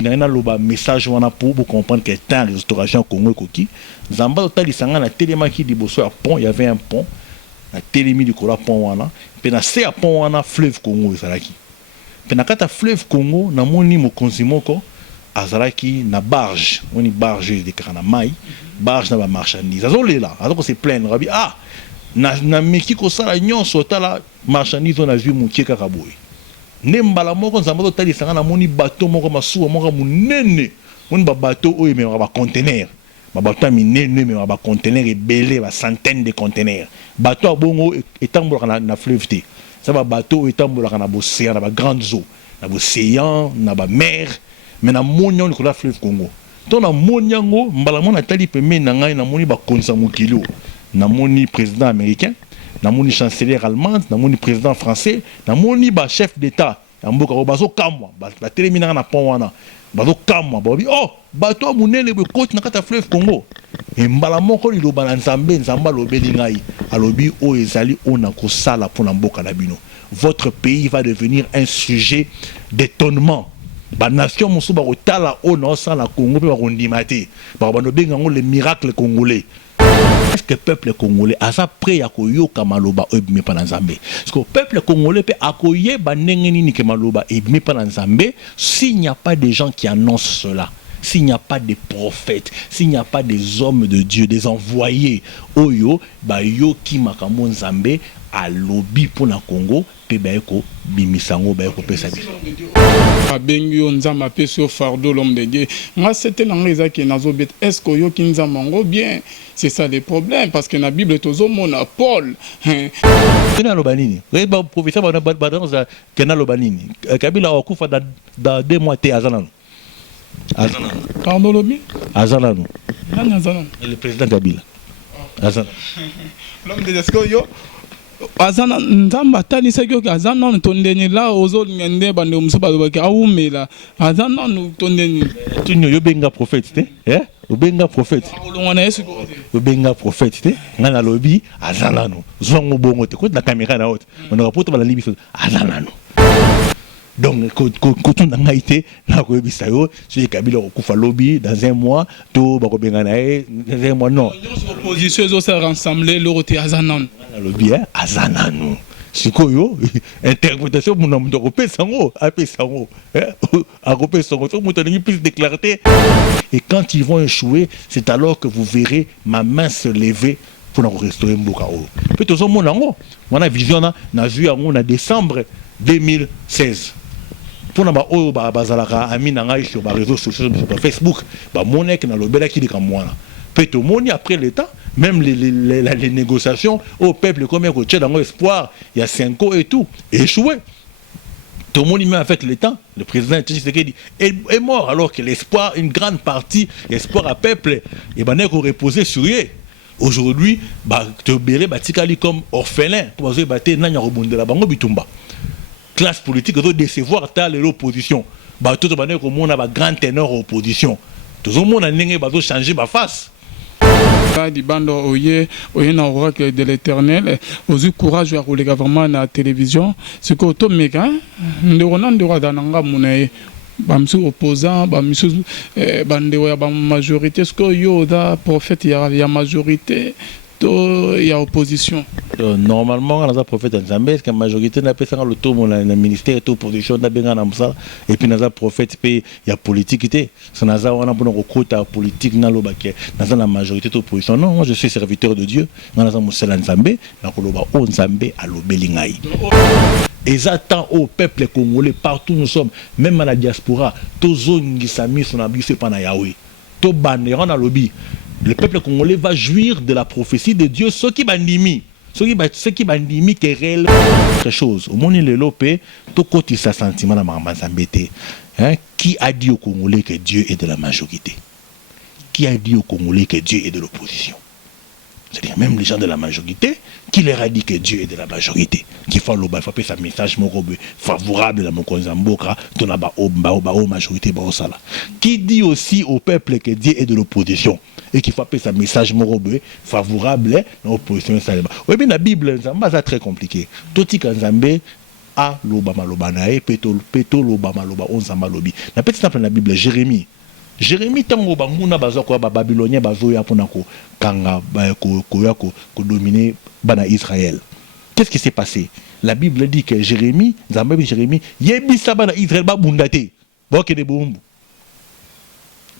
na loba message wana pour vous comprendre que temps restauration Congo koki Zamba tali sanga na télémaki liboso ya pont, il y avait un pont na télémi du kola pont wana pe na se ya pont wana fleuve Congo ezalaki pe na kata fleuve Congo na moni mokonzi moko azalaki na barge oni barge de kana mai barge na ba marchandise azolela azoko se plaindre rabi ah na meki ko sala nyonso tala marchandise on a vu mukie kaka boye nembala moko nzamba totali sanga na moni bateau moko masuwa moko munene moni ba bateau oyo me ba conteneur ba bateau minene me ba conteneur ebele ba centaines de conteneurs bateau bongo etambola na fleuve te ça ba bateau etambola na océan na ba grandes eaux na océan na ba mer mais na monyo ni ko la fleuve Congo to na monyango mbala mona tali peme na ngai na moni ba konza mukilo na moni président américain na moni chancelier allemande na moni président français na moni ba chef d'état ya mboka ko bazo kamwa ba telemina na pont wana bazo kamwa ba bi oh bato munene be coach na kata fleuve Congo e mbala moko li loba na nzambe nzamba lobeli ngai alobi o ezali ona ko sala pour na mboka na bino votre pays va devenir un sujet d'étonnement ba nation musu ba kotala ona sala Congo pe ba kondimate ba bano benga ngo le miracle congolais. Est-ce que le peuple congolais a ça prêt à koyoka maloba ebime pa nzambe? Est-ce que le peuple congolais peut accueillir ba nengeni ni ke maloba ebime pa nzambe s'il n'y a pas des gens qui annoncent cela? S'il n'y a pas des prophètes, s'il n'y a pas des hommes de Dieu, des envoyés, oyo ba yo ki makambo nzambe à lobby pour na Congo pe ba eko bimisango ba eko pesa biso. Abengyo nzamba peso fardeau l'homme de Dieu. Moi c'était dans les qui nazobet est-ce que yo ki nzamango bien? C'est ça le problème parce que na Bible tozo mona Paul. Kena lobanini. Reba professeur ba dans kena lobanini. Kabila okufa da 2 mois te azana. Azana. Pardon lobi? Azana. Nani azana? Le président Kabila. Azana. L'homme de Dieu yo azana nzamba tani sekyo azana ntondeni la ozo ngende bande musuba baki awumela azana ntondeni tunyo yo benga prophète te obenga prophète olongana yesu ko obenga prophète te ngana lobi azana no zongo bongo te ko na caméra na haute on rapporte bala libiso azana no donc quand on a été na ko ebisa yo sur Kabila okufa lobby dans un mois to ba ko benga na dans un mois non l'opposition zo se rassembler le roté azana lobby azana no sikoyo interprétation mon nom de repé sango apé sango a repé sango to mo tani plus de clarté et quand ils vont échouer c'est alors que vous verrez ma main se lever pour nous restaurer mboka o peut-être mon nango on a vision na vu en décembre 2016 pour na ba oyo ba bazalaka ami na ngai sur ba réseaux sociaux sur Facebook ba monek na lobela ki dika mwana peut moni après l'état même les négociations au peuple combien ko tchè dans espoir il y a 5 ans et tout échoué tout le monde met avec le temps le président Tshisekedi est mort alors que l'espoir une grande partie l'espoir à peuple et ba neko reposer sur lui aujourd'hui ba te belé ba tikali comme orphelin pour bazo baté nanya rebondela bango bitumba classe politique doit décevoir l'opposition ba tout bané ko mona ba grand ténor opposition tout le monde a nengé ba do changer ba face di bando oye na oracle de l'Éternel ozu courage ya kolega vraiment na télévision ce que to meka ndorona ndora dananga munaye bamsu opposant bamsu bande ya ba majorité ce que yo da prophète ya majorité to ya opposition normalement on a prophète nzambe que majorité na pesa le tour na ministère to position na benga na msala et puis na prophète pe ya politique té ça na za wana bona kokota politique na lobake na za na majorité to position non moi je suis serviteur de Dieu na za musala nzambe na koloba o nzambe alobeli ngai et attend au peuple congolais partout nous sommes même à la diaspora tozongisa miso na biso pa na Yahweh to bandera na lobby. Le peuple congolais va jouir de la prophétie de Dieu. Ce qui bandimi, qui est réel, quelque chose. Au monde de l'OP, tout côté ça sentiment dans ma zambété. Qui a dit au Congolais que Dieu est de la majorité? Qui a dit au Congolais que Dieu est de l'opposition? C'est-à-dire même les gens de la majorité, qui leur a dit que Dieu est de la majorité, qui font le bas, il faut un message favorable à mon konzamboka, ton aba o majorité sala. Qui dit aussi au peuple que Dieu est de l'opposition et qui faut un message favorable à l'opposition. Oui, mais la Bible, c'est très compliqué. Tout ce que a loba maloba na e peto loba maloba onzamba lobi. Na petit exemple na Bible Jérémie. Jérémie tango banguna bazo ko ba babylonien bazo ya pona ko kanga ko dominer bana Israël. Qu'est-ce qui s'est passé? La Bible dit que Jérémie, Jérémie, yebisa bana Israël ba bundate. Boke de bombu.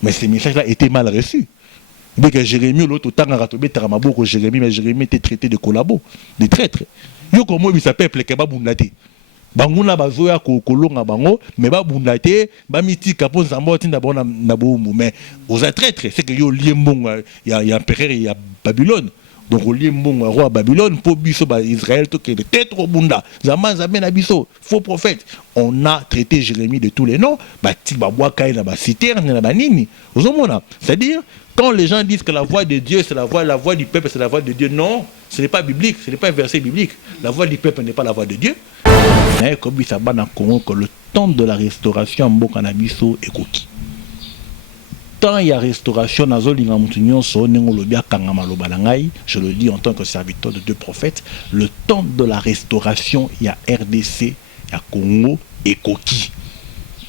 Mais ce message-là était mal reçu. Dès que Jérémie, l'autre temps, Jérémie, mais Jérémie était traité de collabo, de traître. Yo comme il s'appelle peuple qui ba bundate. Banguna bazoya ko kolonga bango, mais ba bundate, ba miti kapo zambo tinda bona na bombu, mais aux traîtres, c'est que yo liembong ya empereur ya Babylone. Donc au lieu de roi Babylone, pour biso Israël, tout qui est trop bunda. Zaman zamen abiso, faux prophète. On a traité Jérémie de tous les noms. C'est-à-dire, quand les gens disent que la voix de Dieu, c'est la voix du peuple, c'est la voix de Dieu, non, ce n'est pas biblique, ce n'est pas un verset biblique. La voix du peuple n'est pas la voix de Dieu. Mais comme il s'abat dans Congo, que le temps de la restauration en Bokanabiso est coquille. Tant il y a restauration, je le dis en tant que serviteur de deux prophètes, le temps de la restauration, il y a RDC, il y a Congo et Koki.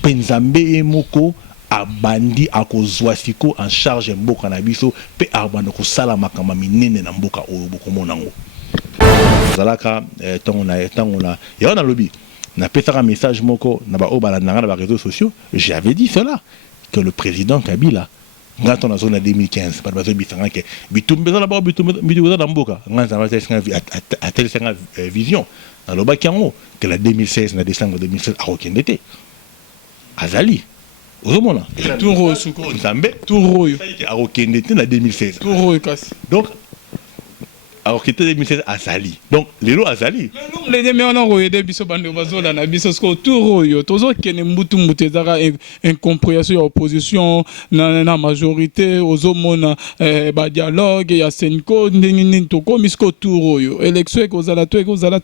Penzambe et Moko, abandi akozwasiko en charge mboka na biso pe abanda ko sala makama minene na mboka oyo bokomo nango. Zalaka tangona ya na lobby. Na petaka message moko na ba obala na ba réseaux sociaux, j'avais dit cela. Que le président Kabila, quand on a zone en 2015, pas de besoin de que bitumbe d'abord bitumbe dans Mboka, quand on a tel vision, dans le Bakiango, que la 2016, en décembre 2016, a aucun été. Azali, Ozomona, Touro Souko, Nzambe, Touro, a aucun été en 2016. Touro Kasi. Donc, alors qu'il était 2016 à Zali. Donc, les lois à Zali. Les deux on a envoyé biso bande bazola na biso sko touro yo tozo kene mbutu mutezaka incompréhension opposition na majorité ozomona ba dialogue ya senko ndingi toko misko touro yo élection ekozala to ekozala.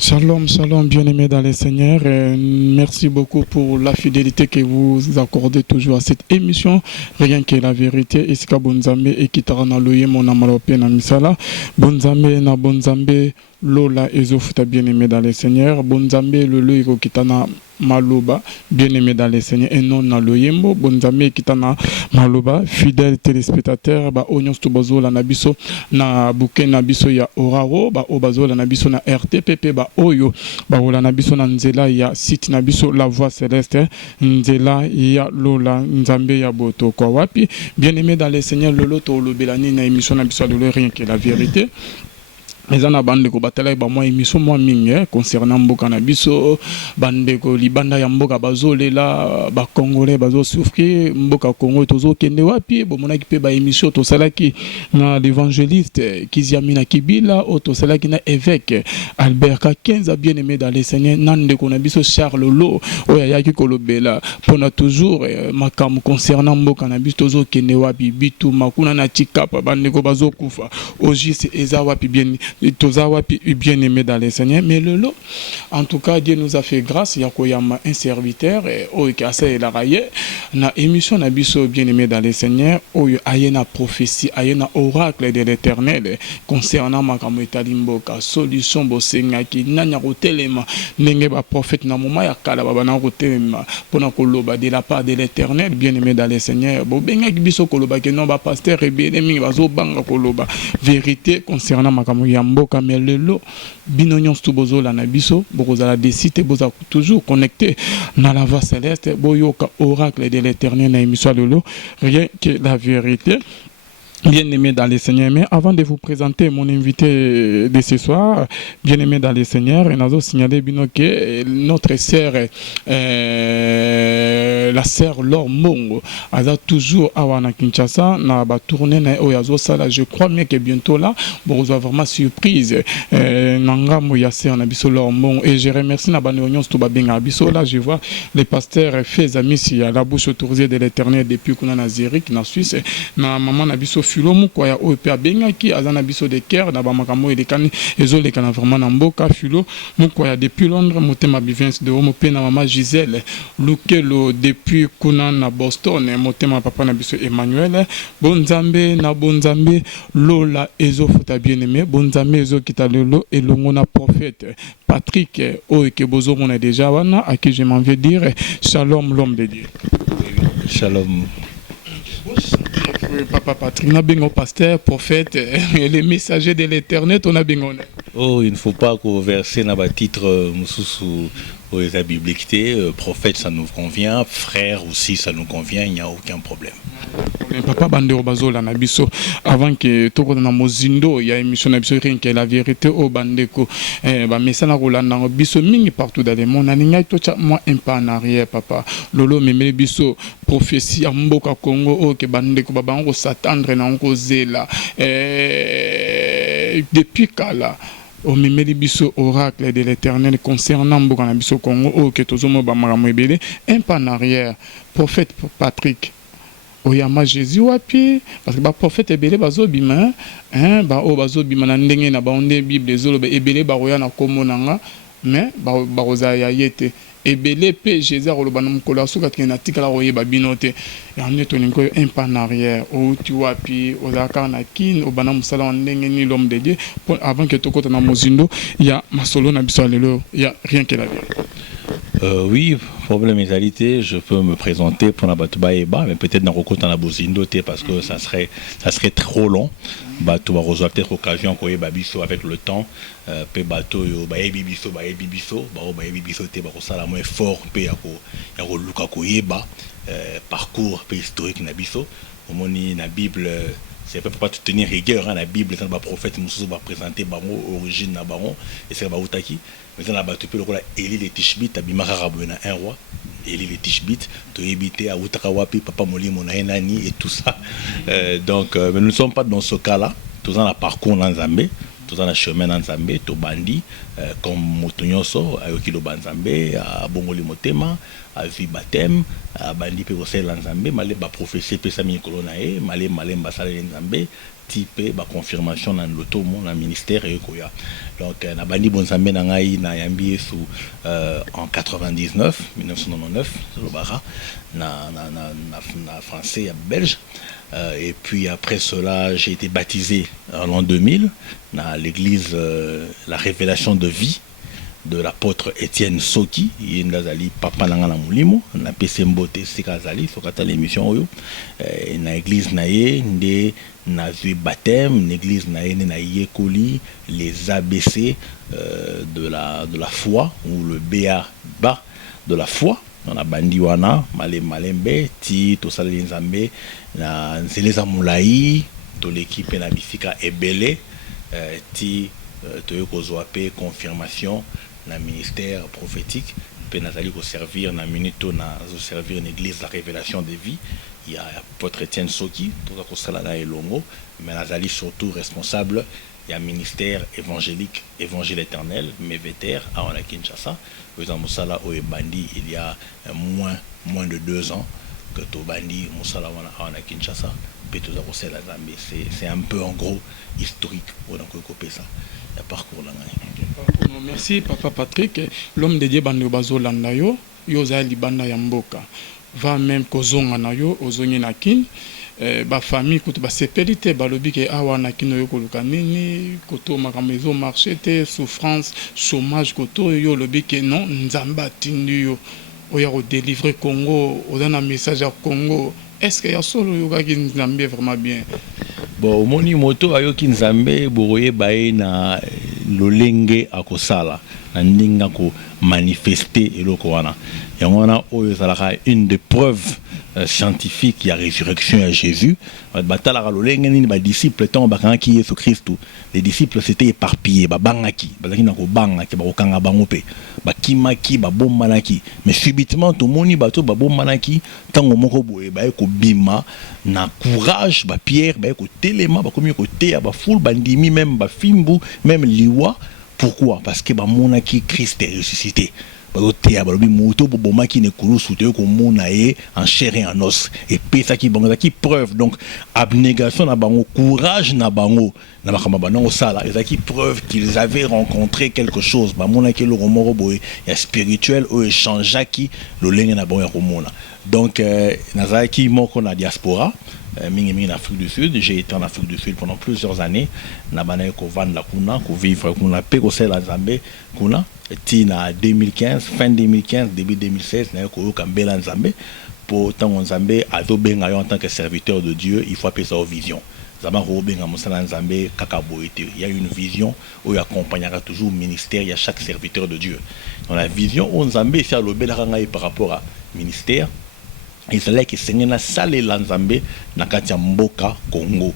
Shalom, shalom, bien-aimés dans les Seigneurs. Merci beaucoup pour la fidélité que vous accordez toujours à cette émission. Rien que la vérité. Iska Bonzambe et Kitarana Loye, mon amalopé na misala. Bonzambe na Bonzambe. Lola Ezofuta bien-aimé dans les Seigneurs. Bonzambe le loïko kitana maloba bien-aimé dans les Seigneurs et non na loyembo. Bonzambe kitana maloba fidèle téléspectateur ba onyos to bazola na biso na bouquet na biso ya oraro ba obazola na biso na RTPP ba oyo ba ola na biso na nzela ya site na biso la voix céleste nzela ya Lola Nzambe ya boto kwa wapi bien-aimé dans les Seigneurs lolo to lobelani na émission na biso de rien que la vérité. Les ana bande ko batala ba moi émission moi mingi concernant mboka na biso bande ko libanda ya mboka bazolela ba congolais bazo souffrir mboka Congo tozo kende wapi bo monaki pe ba émission to salaki na l'évangéliste Kiziamina Kibila o to salaki na évêque Albert Kakenza bien-aimé dans les Seigneurs nande ko na biso Charles Lo o ya ki kolobela pona toujours makam concernant mboka na biso tozo kende wapi bitu makuna na tikapa bande ko bazo kufa ojisi eza wapi bien Tozawa bien-aimé dans les Seigneurs, mais le lot, en tout cas, Dieu nous a fait grâce. Il y a un serviteur, qui a fait la raille, na émission na biso bien-aimé dans les Seigneurs, où il y a une prophétie, il y a un oracle de l'Éternel concernant ma kamoitalimboka, solution bosenga qui n'anya rotelema, n'enge ba prophète na moma ya kala baba na rotelema, pona koloba de la part de l'Éternel, bien-aimé dans les Seigneurs, bo benga biso koloba que non ba pasteur et bien-aimé bazo banga koloba, vérité concernant ma kamoya mboka melelo binonyon stubozo la nabiso bokozala décider boza toujours connecté dans la voix céleste boyoka oracle de l'Éternel na émission lolo rien que la vérité. Bien-aimé dans les Seigneurs, mais avant de vous présenter mon invité de ce soir, bien-aimé dans les Seigneurs, nous avons signalé que notre sœur, la sœur Laure Mongo, elle a toujours à Kinshasa, na ba tourné na Oyazo Sala. Je crois bien que bientôt là, bon, vous avez vraiment surprise. Nanga Moyase en abisso Laure Mongo et je remercie na banonion Stuba Benga abisso là. Je vois les pasteurs faits amis à la bouche autorisée de l'Éternel depuis qu'on a Zéric, na Suisse, na maman abisso philo mukwaya oyo pe abengaki azana biso de cœur na bamakambo elekani ezolekana vraiment na mboka philo mukwaya depuis Londres motema bivence de homo pe na mama Gisèle Lukelo depuis kuna na Boston motema papa na biso Emmanuel bonzambe na bonzambe lola ezofuta bien aimé bonzambe ezokita lelo elongo na prophète Patrick oyo ke bozo mona déjà wana à qui je m'en vais dire shalom l'homme de Dieu. Shalom. Papa Patrick, on a bien pasteur, prophète, les messagers de l'éternel, on a bien. Oh, il ne faut pas qu'on verse dans titre sous la biblique. Prophète, ça nous convient. Frère aussi, ça nous convient. Il n'y a aucun problème. Papa Bandero Bazola Nabiso, avant que tout le monde Mozindo, il y a une émission Nabiso rien que la vérité au Bandeko. Mais ça n'a roulé dans le biso ming partout dans le monde. On a tout moi un pas en arrière, papa. Lolo me biso prophétie à Mboka Congo, oh que Bandeko Baba on s'attendre na on zela. Depuis Kala. Au mémé biso oracle de l'éternel concernant Mboka Nabiso Congo, oh que tous les gens un pas en arrière. Prophète Patrick. Oyama Jésus wapi parce que ba prophète ebele bazobima ba o bazobima na ndenge na ba onde bible ezolo ebele ba roya na komonanga mais ba roza ya yete ebele pe Jésus oloba na mukolo asuka tina tikala royeba binote ya neto ningo un pas en arrière o tu wapi ozaka na kin obana musala ndenge ni l'homme de Dieu avant que tokota na mozindo ya masolo na biso lelo ya rien que la vérité. Oui, problème égalité, je peux me présenter pour la Batouba Eba, mais peut-être dans Roko Tanabozindo, parce que ça serait trop long. Batouba Rosa, peut-être occasion qu'on ait Babiso avec le temps. Pe bateau yo Bibiso, Bibiso, te Barosala moins fort, pe Yako Luka Koyeba, parcours pe historique Nabiso. Au moins, la Bible. C'est pas te tenir rigueur, hein, la Bible, c'est un prophète, Moussou va présenter Baron, origine na Baron, et c'est Baoutaki. Mais dans la battu, le roi Élie les Tishbit, Abimara Rabouena, un roi, Élie les Tishbit, to éviter à Outakawapi, Papa Moli, mon Nani, et tout ça. Donc, mais nous ne sommes pas dans ce cas-là, tous dans la parcours dans Zambé, tous dans le chemin dans Zambé, to bandi, comme Motonyoso, Ayokilo Banzambé, à Bongoli Motema, à Vibatem, à Bandi Pérosel Nzambé, malé ba prophétie Pesami Kolonae, malé Mbasale Nzambé, type ba confirmation dans l'automo, dans le ministère et Koya. Donc, na Bandi Bonzambé Nangaï, na Yambi sous en 1999, le Bara, na français, belge. Et puis après cela, j'ai été baptisé en l'an 2000 dans l'église La Révélation de Vie de l'apôtre Étienne Soki, Yendazali Papa Nangana Moulimo, na Pesembote Sekazali, Sokata l'émission Oyo, na église naye, na vu baptême, l'église naye, na Yekoli, les ABC de la foi, ou le BA de la foi. On a Bandiwana, Malembe, Ti, Tosali Nzambe, na Nzeleza Moulaï, de l'équipe na Bisika Ebele, Ti, Toyoko Zoape, confirmation, na ministère prophétique, puis Nazali ko servir na minute na servir une église la révélation des vies. Il y a apôtre Étienne Soki, tout ça ko sala na elongo, mais Nazali surtout responsable. Il y a un ministère évangélique, évangile éternel, mais vétère à Kinshasa. Moussala au Bandi, il y a moins de 2 ans que Tobandi Moussala à Kinshasa. C'est un peu en gros historique pour ça. Le parcours là. Merci Papa Patrick. L'homme de Dieu Bandi Bazo Landayo, Yosa Libanda Yamboka. Va même Kozonga Nayo, Ozongi Nakin. Ba famille koto ba sepelite balobi ke awa na kino yo koluka nini koto makamezo marché te souffrance chômage koto yo lobi ke non nzamba tindu yo oya ko délivrer Congo ozana message à Congo est-ce que ya solo yo ka nzambe vraiment bien bon moni moto ayo ki nzambe boye bae na lolenge akosala na ndinga ko manifester eloko wana yangona oyo zalaka une des preuves scientifique, il y a résurrection à Jésus. Les disciples, les disciples s'étaient éparpillés. Mais subitement, tout le monde bima na courage, Pierre, téléma, foule, même liwa. Pourquoi? Parce que Christ est ressuscité. bazoteya balobi moto bobomaki ne kulusu te komona ye en chair et en os epesaki bango ezalaki preuve. Donc abnégation na bango, courage na bango na makambo banango sala ezalaki preuve qu'ils avaient rencontré quelque chose bamonaki eloko moko boye ya spirituel oyo echangeaki lolenge na bango ya komona. Donc nazalaki moko na diaspora mingi en Afrique du Sud. J'ai été en Afrique du Sud pendant plusieurs années. Nabana ko vanda kuna, ko vivre kuna, pe ko sela Nzambe kuna. Tina 2015, fin 2015, début 2016, na ko kambela Nzambe. Pour tant Nzambe azo benga yo en tant que serviteur de Dieu, il faut appeler ça vision. Zama ko benga musala Nzambe kaka boité. Il y a une vision où il accompagnera toujours le ministère, il y a chaque serviteur de Dieu. Dans la vision où Nzambe c'est le bel rangaï par rapport à ministère. Et c'est là que Seigneur salé l'Anzambe na katia mboka Congo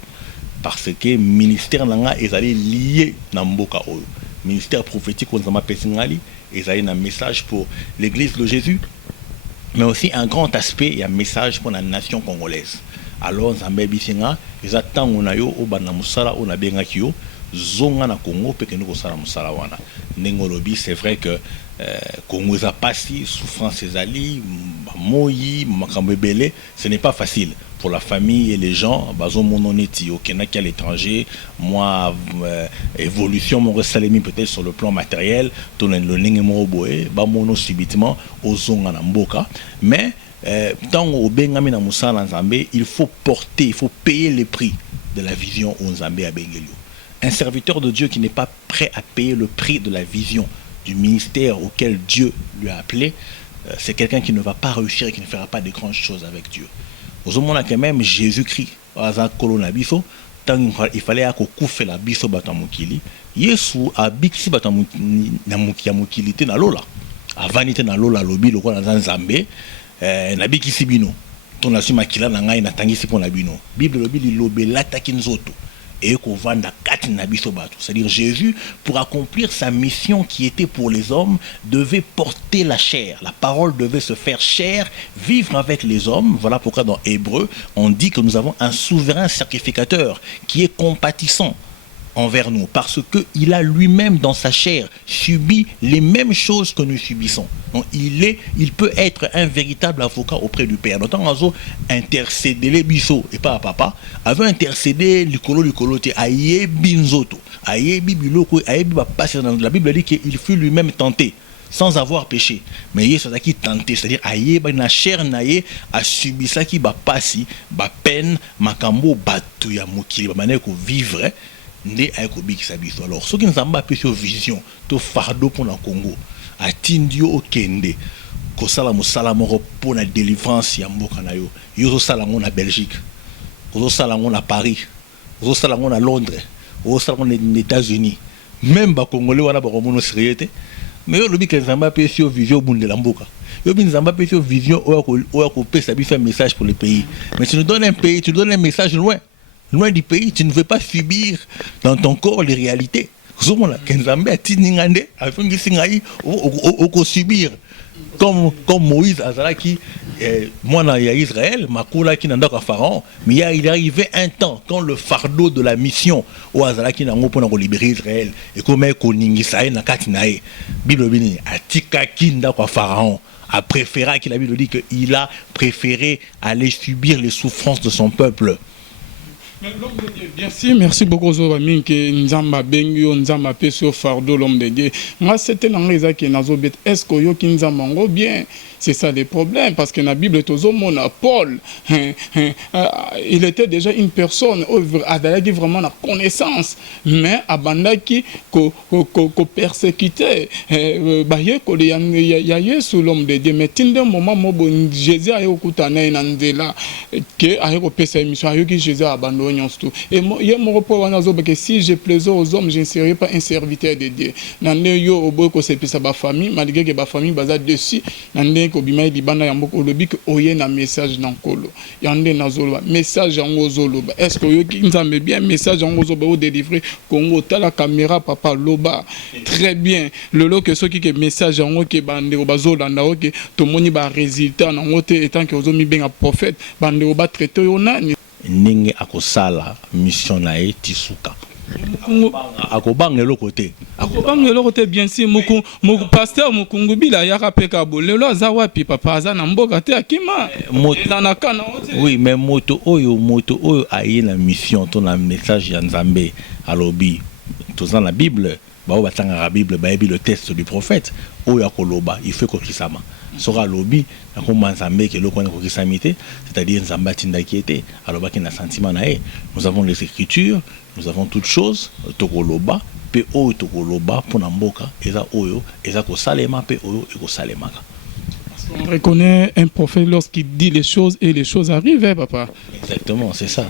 parce que ministère nanga est allé lié na mboka oyo. Ministère prophétique on zama pesingali est allé na message pour l'église de Jésus, mais aussi un grand aspect il y a message pour la nation congolaise. Alors Nzambe bisinga ezata ngona yo obana musala ona benga kiyo zonga na Congo pe que nous kosala musala wana. Nengolobi c'est vrai que Congo a passé souffrance ezali moyi makambebele, ce n'est pas facile pour la famille et les gens. Bazo mononeti au Kenya à l'étranger, moi évolution mon resalemi peut-être sur le plan matériel, tonen le ninge moroboé, ba mono subitement aux zonga na mboka, mais tant au bengami na musala Nzambe, il faut porter, il faut payer les prix de la vision au Nzambe à Bengelio. Un serviteur de Dieu qui n'est pas prêt à payer le prix de la vision du ministère auquel Dieu lui a appelé, c'est quelqu'un qui ne va pas réussir et qui ne fera pas de grandes choses avec Dieu. Au moment quand même Jésus-Christ, il fallait que la biso batamukili, Yesu a biksi batamukili te na lola, avanité na lola lobi loko na Nzambe, na biksi bino, ton asuma kila na ngai na tangisi pona bino. Bible lobi li lobe lataki nzoto. Et c'est-à-dire Jésus, pour accomplir sa mission qui était pour les hommes, devait porter la chair. La parole devait se faire chair, vivre avec les hommes. Voilà pourquoi dans Hébreu, on dit que nous avons un souverain sacrificateur qui est compatissant envers nous, parce qu'il a lui-même dans sa chair subi les mêmes choses que nous subissons. Donc il peut être un véritable avocat auprès du Père. Donc on a intercédé les biso et pas à papa, avait intercédé l'icolo te aye binzoto, aye bibiloko, aye passer dans la Bible dit qu'il fut lui-même tenté sans avoir péché. Mais il est qui tenté, c'est-à-dire aye na chair naye a subi ça qui ba passi, ba peine, makambo batu ya mokili, ba manière ko vivre. Alors, ce qui nous a fait sur vision, to fardeau pour le Congo, à Tindio au Kende, que salamoro pour la délivrance ya mboka na yo, yo salamon à Belgique, yo salamon à Paris, yo salamon à Londres, yo salamon aux États-Unis, même ba Congolais wana ba komono sérieux, mais yo lobi que nous a fait sur vision bunde la mboka. Yo bin zamba fait sur vision ou ko pesa bi faire message pour le pays. Mais tu nous donnes un pays, tu donnes un message loin. Loin du pays, tu ne veux pas subir dans ton corps les réalités. Comme Moïse Azalaki, moi il y a Israël, Makoula qui n'a pas Pharaon, mais il est arrivé un temps quand le fardeau de la mission au Azalaki n'a pas libéré Israël et comme Koningisae n'a katinae, Bible bini atika kinda kwa Pharaon. A préféré qu'il a dit qu'il a préféré aller subir les souffrances de son peuple. Bien sûr, merci beaucoup Zobamin que Nzamba Bengio Nzamba Peso Fardo l'homme de Dieu. Moi c'était dans les qui nazobet est-ce que yo Nzamba ngo bien. C'est ça le problème parce que dans la Bible tozo mona Paul il était déjà une personne qui vraiment la connaissance mais abandaki ko persécuté baye ko ya Yesu l'homme de Dieu mais tinde moment mobo Jésus a okutana na nzela que a ko pesa émission a ki Jésus abandonné tout et yo mo repos wana zo que si je plaisais aux hommes je ne serais pas un serviteur de Dieu nande yo obo ko se pesa ba famille malgré que ba famille baza dessus nande ko bima libanda ya mboko lobi que oye na message dans kolo yande na zoloba message yango zoloba est-ce que yo ki nzambe bien message yango zoloba o délivrer Congo ta la caméra papa loba très bien lolo que ceux qui que message yango ke bande o bazolanda o ke to moni ba résultat na ngote étant que ozomi benga prophète bande o ba traiter yo nani ninge akosala mission na e tisuka akobanga le côté akobanga eloko te bien sûr moko pasteur mokungu bila yaka peka bolelo aza wapi papa aza na mboka te akima na kana oui mais moto oyo aye na mission to na message ya Nzambe alobi toza na Bible bao batanga la Bible baebi le texte du prophète oyo akoloba il faut kokisama sora lobi akoma Nzambe ke lokona kokisamite c'est-à-dire Nzamba tindaki ete alobaki na sentiment na e nous avons les écritures nous avons toutes choses tokoloba pe oyo tokoloba pona mboka eza oyo eza ko salema pe oyo eko salemaka. On reconnaît un prophète lorsqu'il dit les choses et les choses arrivent, hein, papa. Exactement, c'est ça.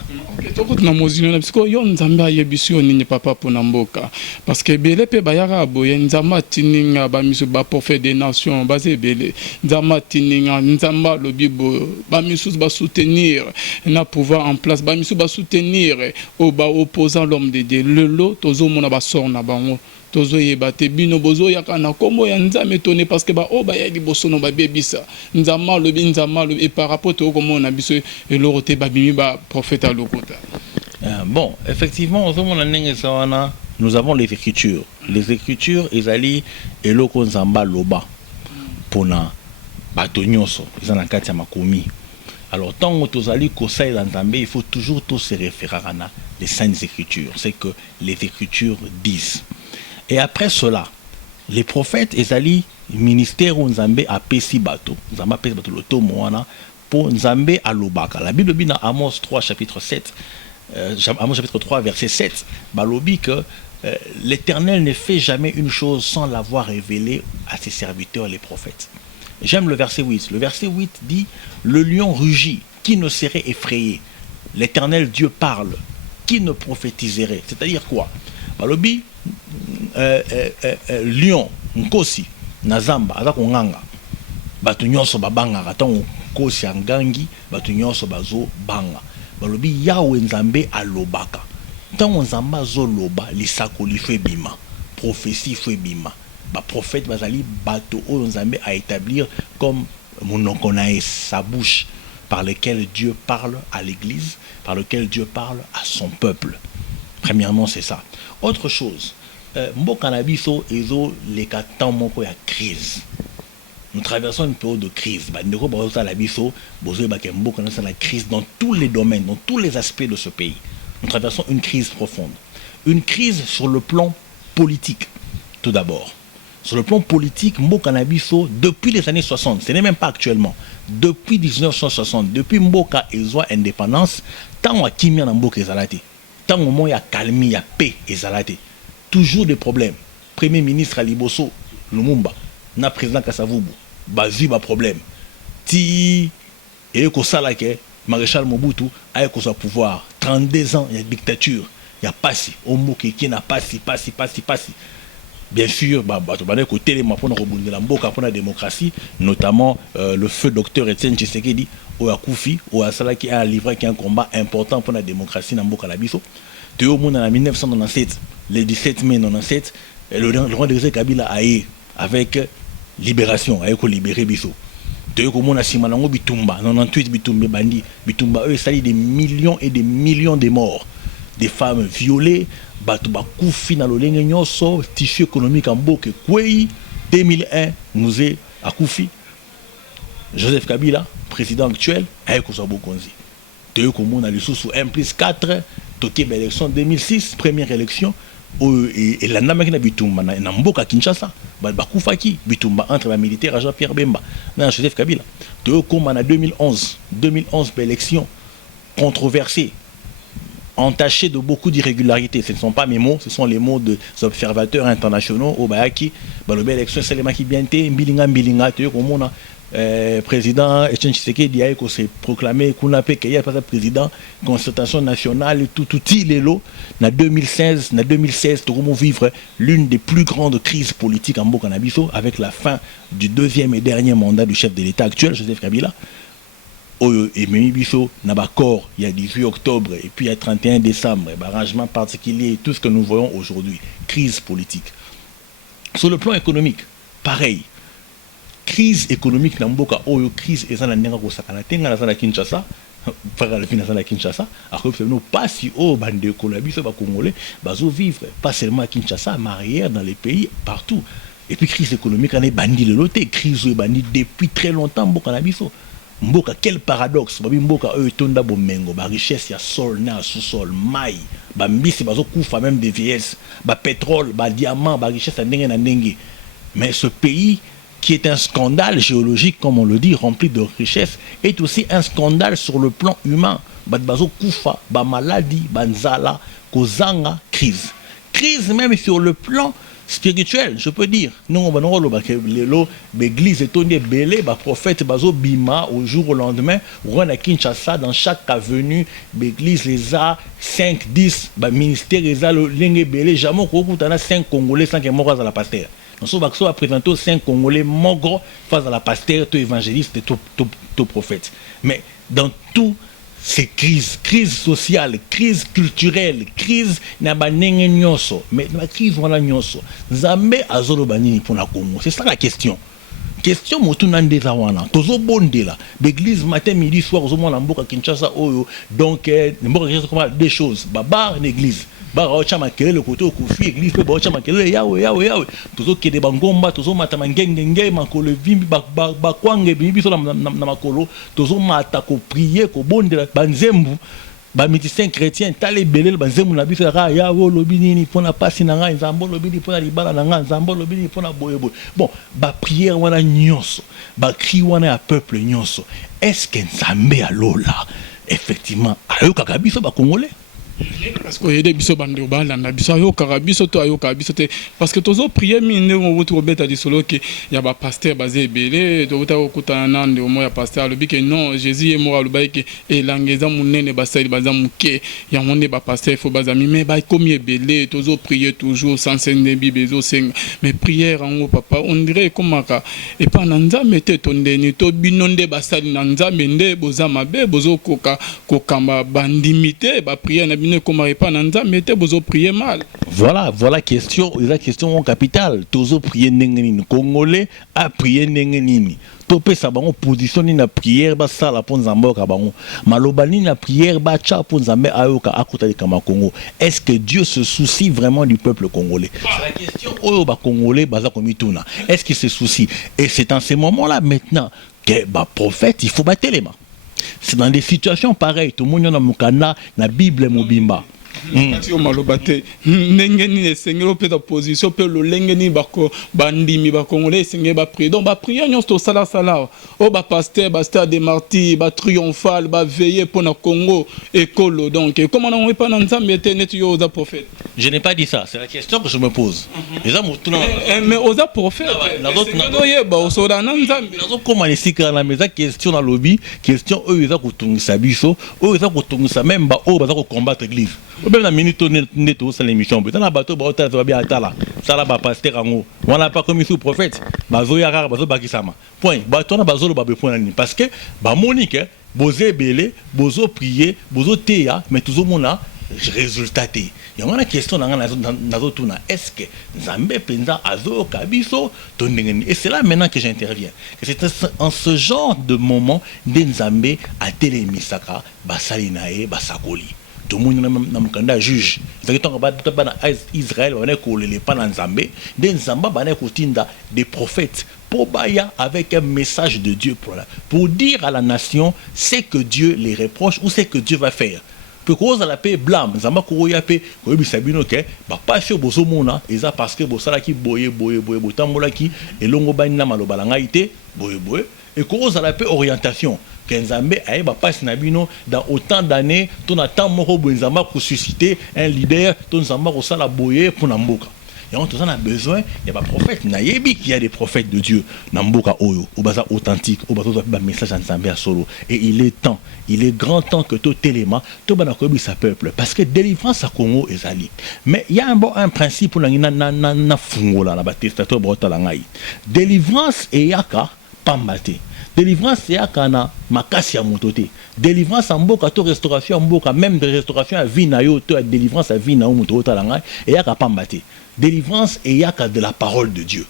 Parce que Bele pe bayara boye nzamba tininga ba misu ba prophète des nations basé Bele nzamba tininga nzamba le bibo ba misu ba soutenir na pouvoir en place ba misu ba soutenir au ba opposant l'homme de Dieu le lot tozo mona ba sort na bango tozo yeba te bino bozo yaka na kombo ya nzambe étonné parce que ba o ba ya liboso no ba bebisa nzamba le nzamba et par rapport au comment on a biso et l'oroté ba bimi ba prophète à lokota. Bon, effectivement, nous avons les écritures. Les écritures, ils allaient et loko nzamba loba pona batonyoso, ils en ont quatre makomi. Alors tant que tu allais conseiller l'entendre, il faut toujours tous se référer à les saintes écritures. C'est que les écritures disent. Et après cela, les prophètes, ils allaient ministère où Nzambe a pesi bato, Nzamba pesi bato le tomoana pour Nzambe à lobaka. La Bible dit dans Amos 3 chapitre 7. Amos chapitre 3 verset 7, balobi que l'Éternel ne fait jamais une chose sans l'avoir révélée à ses serviteurs les prophètes. J'aime le verset 8. Le verset 8 dit le lion rugit, qui ne serait effrayé? L'Éternel Dieu parle, qui ne prophétiserait? C'est-à-dire quoi? Balobi lion nkosi nazamba aza konganga batu nyonso babanga atango kosi angangi batu nyonso bazo banga. Balobi Yahweh Nzambe alobaka. Tant Nzamba zoloba lisakoli fe bima. Prophétie fe bima. Ba prophète bazali bato o Nzambe a établir comme monokonae sa bouche par lequel Dieu parle à l'église, par lequel Dieu parle à son peuple. Premièrement, c'est ça. Autre chose, mboka na biso ezo leka temps moko ya crise. Nous traversons une période de crise. La crise dans tous les domaines, dans tous les aspects de ce pays. Nous traversons une crise profonde. Une crise sur le plan politique, tout d'abord. Sur le plan politique, Mboka Nabiso, depuis les années 60, ce n'est même pas actuellement, depuis 1960, depuis Mboka et Zoa indépendance, tant à Kimia Mboka et Zalate, tant au moins il y a calme, il y a paix et Zalate. Toujours des problèmes. Premier ministre Aliboso, Lumumba, na président Kasavubu. Bazi ba problème ti et ko sala ke maréchal Mobutu a ko sa pouvoir 32 ans il y a dictature il y a passé au moki qui n'a passé bien sûr to bana ko telema pona ko bundela mboka pona démocratie notamment le feu docteur Etienne Tshisekedi o akufi o asala qui a livré un combat important pour la démocratie na mboka la biso te au monde en 1997 le 17 mai 97 le roi de Kabila a eu avec libération ayeko libérer biso de komona sima nango bitumba 98 bitumba bandi bitumba eux sali des millions et des millions de morts, des femmes violées bato bakufi na lolenge nyoso tissu économique en mboka kwei 2001 musée akufi Joseph Kabila président actuel ayeko sa bokonzi de komona lisusu 1+4 toke ba élection 2006 première élection et la namaki na bitumba na mboka Kinshasa bakufaki bitumba entre les militaires à Jean-Pierre Bemba na Joseph Kabila de comme en 2011 élection controversée entachée de beaucoup d'irrégularités. Ce ne sont pas mes mots, ce sont les mots des observateurs internationaux au Bayaki balobe élection Salemaki bienté mbilinga te comme on a président Etienne Tshisekedi a s'est proclamé qu'on a qu'il y a pas président concertation nationale tout les lots na 2016 nous vivre l'une des plus grandes crises politiques en Mboka na biso avec la fin du deuxième et dernier mandat du chef de l'État actuel Joseph Kabila et Memi Biso n'a pas corps il y a 18 octobre et puis il y a 31 décembre arrangement particulier tout ce que nous voyons aujourd'hui crise politique. Sur le plan économique pareil. Crise économique na mboka oyo crise ezana ndenga ko sakana tenga na sana Kinshasa par la finance à Kinshasa, alors que nous pas si haut bande colabiso ba congolais bazo vivre pas seulement à Kinshasa mais ailleurs dans les pays partout. Et puis crise économique on est bandit de l'autre, crise bandit depuis très longtemps mboka na biso. Mboka quel paradoxe, babi mboka tonda bomengo, ba richesse ya sol na sous-sol, mai, ba mbisi bazo kufa même de vieillesse, ba pétrole, ba diamant, ba richesse à ndenge na ndenge. Mais ce pays qui est un scandale géologique, comme on le dit, rempli de richesses, est aussi un scandale sur le plan humain. Bazo kufa, ba maladie, ba nzala, kozanga, crise. Crise même sur le plan spirituel, je peux dire. Nous, on va l'église est tournée belé, bah prophète bazo bima au jour au lendemain, on à Kinshasa dans chaque avenue, l'église les a 5, 10, bah ministère les a l'engé belé, jamais qu'on a 5 Congolais sans qu'ils mourent à la pasteur. Nous avons présenté 5 Congolais mogros face à la pasteur, tout évangéliste et tout prophète. Mais dans tout ces crises, crise sociale, crise culturelle, crise na banenge nyonso, mais la crise voilà nyonso. Nzambe azolo banini pour la Congo. C'est ça la question. Question motuna ndeza wana. Tozo bondela. L'église matin midi soir au moins mboka Kinshasa oyo. Donc mboka Kinshasa comment deux choses. Baba l'église. Ba ocha makele le côté okufi église pe ba ocha makele yawe. Tozo kede bangomba, tozo mata mangenge makolo vimbi ba kwange bibi so na makolo. Tozo mata ko prier ko bondela banzembu. Ba médecin chrétien tale belel banzembu na biso ra yawo lobi nini pona pasi na nga nzambo lobi ni pona libala na nga nzambo lobi ni pona boyebo. Bon, ba prière wana nyonso, ba cri wana ya peuple nyonso. Est-ce que Nzambe alola effectivement ayoka kabiso ba congolais? Parce que y a biso bande balanda biso yo karabiso to ayo kabiso te parce que tozo prier mine on vous trouver beta di solo que y a ba pasteur basé belé to uta okutana nande au moins pasteur le que non Jésus est mort le bail que et langeza munene basali bazamuke ya monde ba pasteur faut bazami mais ba comme belé tozo prier toujours sans sende bibezo sing mais prière en haut papa on dirait comme aka et pas nanza mete tondeni to binonde basali nanza mende bozama be bozo koka kokamba bandimité ba prière na prier mal. Voilà la question capitale. Tozo prier nengenini. Congolais a prié nengenini. Topé sa bango position ni na prière ba sala pon nzambe ka bango. Malobani na prière ba cha pon nzambe ayoka akuta de kama Congo. Est-ce que Dieu se soucie vraiment du peuple congolais? C'est la question oyo ba congolais baza komituna. Est-ce qu'il se soucie? Et c'est en ce moment-là maintenant que ba prophète il faut battre les mains. C'est dans des situations pareilles. Tout le monde a mukana na Bible mobimba. Kasi o malobate nengeni esengelo pe ta position pe lo lengeni bako bandimi ba congolais sengé ba prier donc ba prier nyos to sala o ba pasteur des martyrs ba triomphal ba veiller pour na Congo écolo donc comment on pas dans Nzambe te net yo za prophète. Je n'ai pas dit ça, c'est la question que je me pose. Mais aux prophètes no yeba o so na Nzambe nazo comment les sika na mesa question na lobby question eux za kutungisa biso eux za kutungisa même ba o ba za ko combattre l'église. Même la minute neto sur l'émission peut na bateau ba hôtel va bien atala ça là ba pasteur ango on n'a pas commis sous prophète bazo ya rara bazo bakisama point bateau na bazo lo ba point parce que ba monique bozé belé bozo prier bozo teya mais toujours mona résultat té il y a une question dans tuna est-ce que Nzambe penza azo kabiso tondengeni et c'est là maintenant que j'interviens que c'est en ce genre de moment de Nzambe a télémisaka basali nae basakoli. Tout le monde n'a pas juge. C'est que Israël va les pas dans Nzambe. Dans Nzamba va kotinda des prophètes pour baya avec un message de Dieu pour dire à la nation ce que Dieu les reproche ou ce que Dieu va faire. Pour cause à la paix blâme, Nzamba koya paix, koyebi sabino ke ba pas sur bozo mona, eza parce que bosala ki boye botambola ki elongo bana maloba la ngaité boye et cause à la paix orientation. Nzambe aeba passe na bino dans autant d'années ton attend moko Nzamba pour susciter un leader ton Nzamba ko sala boye pour namboka et on a besoin il y a pas prophète nayebi qu'il y a des prophètes de Dieu namboka oyo ou baza authentique ou baza ba message Nzambe à solo et il est grand temps que tout élément to bana ko sa peuple parce que délivrance à Congo ezali mais il y a un principe na na fungola na batestateur brota la ngai délivrance et yaka pambate. Délivrance c'est à kana makasi ya mototé. Délivrance en mboka to restauration en mboka même de restauration à vie na yo to délivrance à vie na moto talanga et yaka pambate. Délivrance et yaka de la parole de Dieu.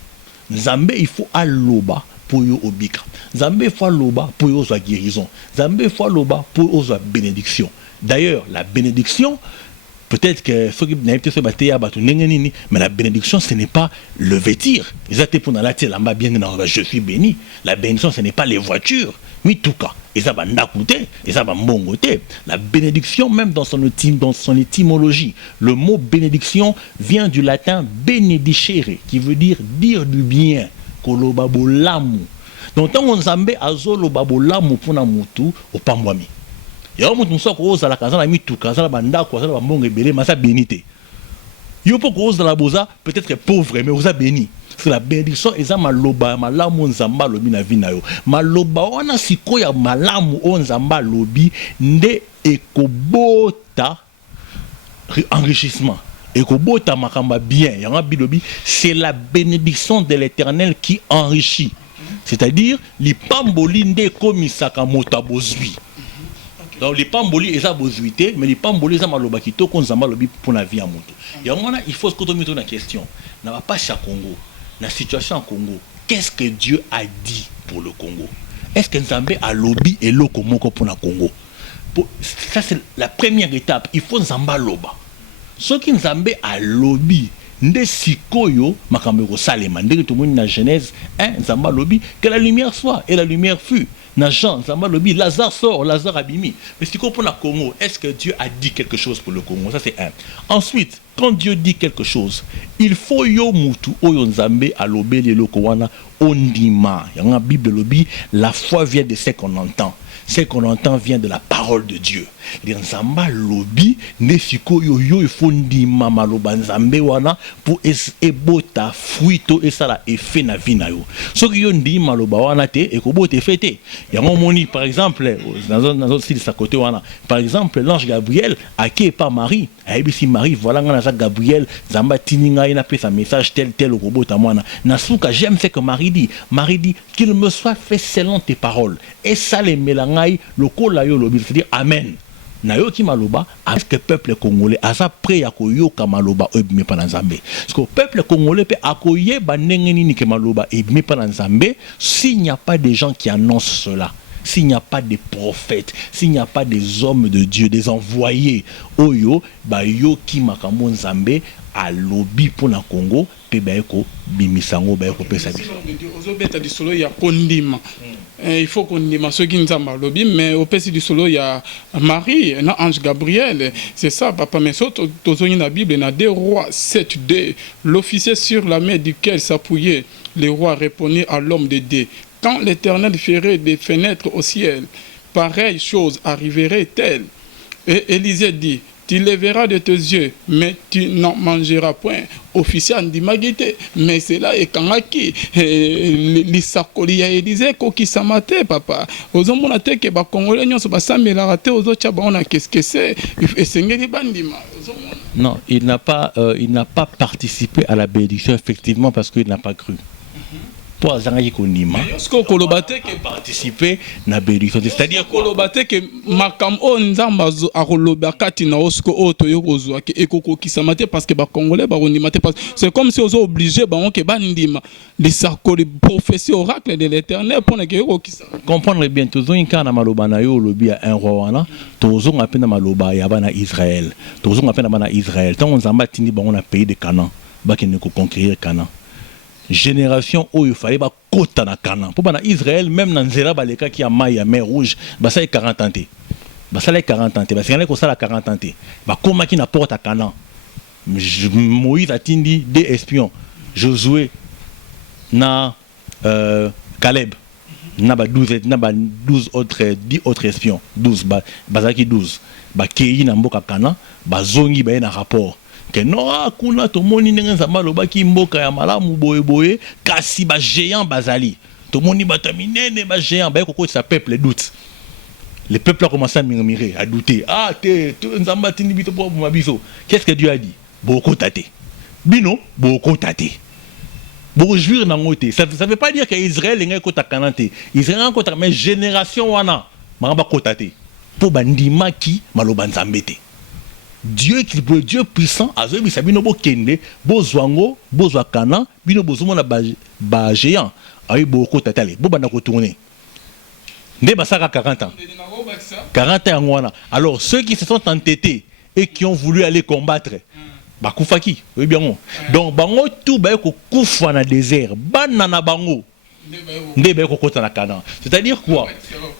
Nzambe il faut aloba pour yo obika. Nzambe fois loba pour yo za guérison. Nzambe fois loba pour yo za bénédiction. D'ailleurs, la bénédiction, peut-être que ceux qui n'avaient pas mais la bénédiction, ce n'est pas le vêtir. Ils étaient pour la terre, bien, je suis béni. La bénédiction, ce n'est pas les voitures. Mais tout cas, ils ont côté, ils ont bon côté. La bénédiction, même dans son étymologie, le mot bénédiction vient du latin benedicere, qui veut dire du bien. Kolobabo lamu. Donc, tant qu'on s'ambe azolo babo lamu pour na mutu, au pambwami. Yo mutu nso ko oza la kazala mituka zala banda ko zala mbongo ebele masa bénité. Yo po ko oza la boza peut-être pauvre mais oza béni. C'est la bénédiction eza maloba malamu nzamba lobi na vie na yo. Maloba wana sikoya malamu o nzamba lobi nde ekobota enrichissement. Ekobota makamba bien. Yanga bilobi c'est la bénédiction de l'Éternel qui enrichit. C'est-à-dire li pamboli nde komisaka motabozwi. Donc les pamboli ils ont besoité mais les pamboli ils ont maloba kito qu'on zamba lobi pour la vie à moto. Il faut que tu me la question. N'a pas chaque Congo, la situation en Congo. Qu'est-ce que Dieu a dit pour le Congo? Est-ce que Nzambe a lobby et lo komoko pour le Congo? Ça c'est la première étape. Il faut Nzamba loba. Ce qui Nzambe a lobby nde sikoyo makambe ko salema ndenge tout le monde na Genèse 1 Nzamba lobby que la lumière soit et la lumière fut. Na Jean, Nzamba lobi, Lazare sort, Lazare abimi. Mais si pour le Congo, est-ce que Dieu a dit quelque chose pour le Congo? Ça c'est un. Ensuite, quand Dieu dit quelque chose, il faut yo mutu oyo Nzambe alobe le loko wana ondima. Yanga Bible lobi, la foi vient de ce qu'on entend. Ce qu'on entend vient de la parole de Dieu. Les Nzamba lobi ne siko yo il faut ndima maloba Nzambe wana pour ebota fruito et ça la effet na vie na yo. Ce qui yo ndima maloba wana te ekobote fete. Yango moni par exemple dans un style sa côté wana. Par exemple l'ange Gabriel a qui pas Marie. Aibisi Marie voilà ngana za Gabriel Nzamba tininga ina pe sa message tel au robota mwana. Nasuka j'aime ce que Marie dit. Marie dit qu'il me soit fait selon tes paroles. Et ça les melangai le kola yo lobi c'est-à-dire amen. Nayoki maloba est-ce que peuple congolais a ça prêt à koyoka maloba ebime pa Nzambe parce que le peuple congolais peut akoye bandenge nini ke maloba ebime pa Nzambe s'il n'y a pas des gens qui annoncent cela, s'il n'y a pas des prophètes, s'il n'y a pas des hommes de Dieu, des envoyés oyo ba yoki makambo Nzambe a lobby pour le Congo pe ba eko bimisango ba eko pesa biso ozobeta di solo ya kondima. Il faut qu'on dise ce qui nous a lobby, mais au pays du solo, il y a Marie, un ange Gabriel. C'est ça, papa. Mais surtout, dans la Bible, il y a 2 rois 7-2. L'officier sur la main duquel s'appuyait, le roi répondit à l'homme de Dieu. Quand l'Éternel ferait des fenêtres au ciel, pareille chose arriverait-elle? Et Élisée dit, tu les verras de tes yeux, mais tu n'en mangeras point. Officier Andi Magite, mais c'est là et quand qui l'Isakoli a Élisée qui s'amaté, papa. Aux hommes on a été que les Congolais n'ont pas ça, mais la raté aux autres on a qu'est-ce que c'est? Et c'est les bandits. Non, il n'a pas participé à la bénédiction effectivement parce qu'il n'a pas cru. Pour Azangayi Konima, participer à la bénédiction. C'est-à-dire que Makam Onzamba a relobakati na osko oto yokozwa ke ekoko kisamate parce que ba Congolais ba ondimate parce c'est comme si on obligé ba on ke bandima les sarkoli prophétie oracle de l'Éternel pour que yoko kisa. Comprendre bien tozo inka na maloba na yo lobi ya un roi wana tozo ngapena maloba ya bana Israël. Tozo ngapena bana Israël. Tant on zamba tindi ba on a pays de Canaan ba ke ne ko conquérir Canaan. Génération où il fallait kota na Canaan. Pour Israël, même dans Nzela baleka qui a maille à mer rouge, bah ça est 40 ans. Bah ça est 40 ans. Parce qu'il y en a qui ça 40 ans. Bah comment qui n'apporte à Canaan? Moïse a tindi des espions. Josué na Caleb na ba 12 autres 10 autres espions. 12 bazaki 12. Ba kei na mboka Canaan, ba zongi ba na rapport. Que non kuna to moni ndenge Nzamba lobaki mboka ya malamu boye kasi ba géant bazali to moni bataminene ba géant ba ko sa peuple doute. Le peuple a commencé à murmurer, à douter. Ah Nzamba tindi bito po mabiso. Qu'est-ce que Dieu a dit? Boko tate. Bino boko tate. Boko jouir na ngote. Ça veut pas dire que Israël est kota kanante. Israël kota mais génération wana mamba kota te. Po bandima ki maloba Nzambete. Dieu puissant, azobi sabino bo kende, bo zwango, bo zwakana, bino bo zomona ba géant. ayi beaucoup tatale bo bana ko tourner nde basaka 40 ans 40 ans ngwana. Alors ceux qui se sont entêtés et qui ont voulu aller combattre bakufaki oui bien donc bango tout ba ko kufa na désert banana bango nde ba ko kota na Canaan. C'est-à-dire quoi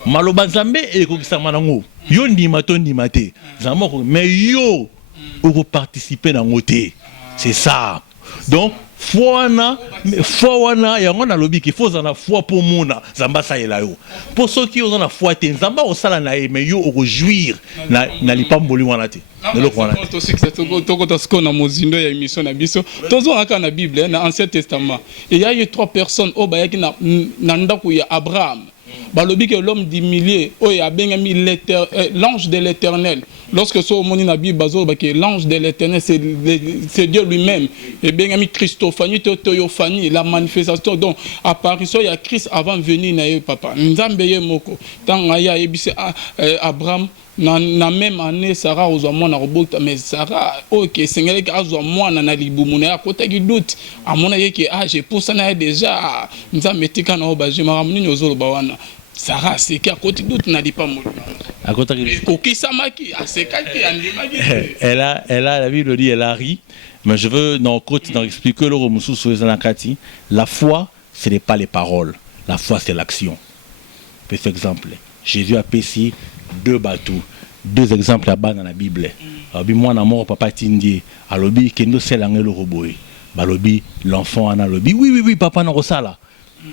maloba Nzambe e ko kisama nango yo ndima to ndima te Nzambe mais yo ou participer dans ngote. C'est ça. Donc foi wana yango na lobi ki faut na foi pour mona Nzamba sa yela yo. Pour ceux qui ont na foi te Nzamba o sala na e mais yo o jouir na lipamboli wana te. na mozindo ya émission na biso tozo aka na Bible na Ancien Testament il y a eu 3 personnes au bayaki na ndako ya Abraham. Balobi que l'homme du milieu a bien mis l'ange de l'Éternel. Lorsque so moni na Bible bazo ba que l'ange de l'Éternel c'est Dieu lui-même et bien mis Christophanie Théophanie la manifestation donc apparition il y a Christ avant venir na papa Nzambe ye moko tanga ya ebise Abraham na même année Sarah ozwa mwana robota mais Sarah OK sengeli ka azwa mwana na libumu na kota ki doute amona yeke age pour ça na déjà Nzambe tika na obaje maramuni ozolo bawana Sarah c'est qui à côté doute na lipa mo à côté kokisamaki asekaki andimaki elle a la Bible dit elle a ri mais je veux dans côté dans expliquer le remusu sur zanakati la foi ce n'est pas les paroles la foi c'est l'action. Par exemple Jésus a péché 2 bateaux, 2 exemples là-bas dans la Bible. Alobi moi na mort papa tindie, alobi kendo selangelo roboy. Balobi l'enfant ana lobi oui papa na rosala.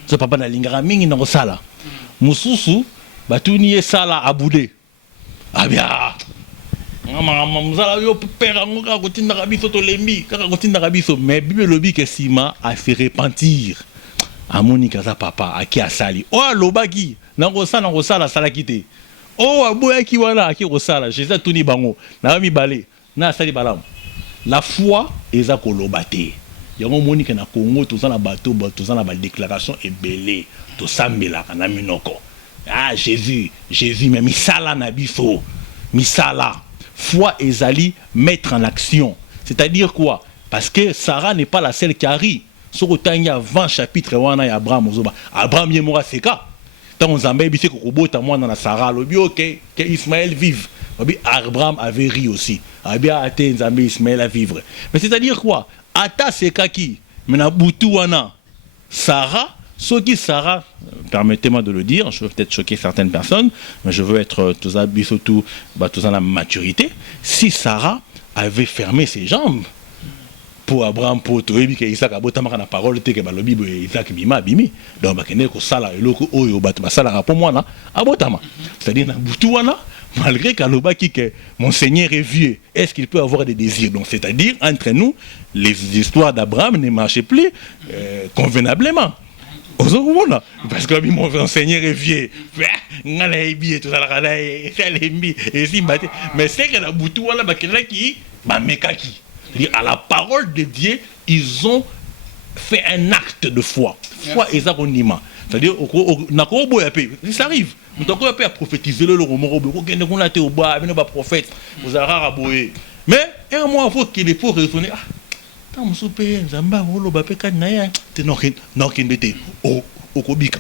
Ce papa na lingara mingi na rosala. Mususu batuni sala abude. Ah bien. Mama muzala yo père ngoka kotinda kabiso to lembi, kaka kotinda kabiso mais Bible lobi que Sima a fait repentir. Amoni kaza papa aki asali. Oh lobaki na rosala sala kité. Oh aboya ki wana aki rosala Jésus tuni bango na mi balé na sali balam. La foi eza koloba te. Yango moni ke na Congo tozana bateau tozana ba déclaration ebelé to sambela kana minoko. Ah Jésus mais misala na biso. Misala. Foi ezali mettre en action. C'est-à-dire quoi? Parce que Sarah n'est pas la seule qui a ri. Sur otanya 20 chapitres wana ya Abraham ozoba. Abraham yemora seka. Tant Nzambe bise kokobota mwana na Sarah lobi OK que Ismaël vive. Lobi Abraham avait ri aussi. Abia ate Nzambe Ismaël à vivre. Mais c'est-à-dire quoi? Ata seka ki mena butu wana Sarah soki Sarah permettez-moi de le dire, je veux peut-être choquer certaines personnes, mais je veux être tous surtout tous en la maturité. Si Sarah avait fermé ses jambes pour Abraham pour toi que Isaac a botamaka na parole te que balobi Isaac bima bimi donc bakene ko sala eloko oyo bato basala pour moi na abotama c'est-à-dire na butu wana malgré qu'alobaki que mon Seigneur est vieux est-ce qu'il peut avoir des désirs donc c'est-à-dire entre nous les histoires d'Abraham ne marchaient plus convenablement. Parce que mon Seigneur est vieux mais c'est que la butu wana bakena ki ba mekaki. À la parole de Dieu, ils ont fait un acte de foi. Foi et zaronima. C'est-à-dire, ça arrive. Nous avons à prophétiser le roman, on a été au bois, on a prophète, vous avez raboé. Mais un mois, il faut qu'il faut raisonner. Ah, tant que vous avez Zamba, vous avez fait au Kobika.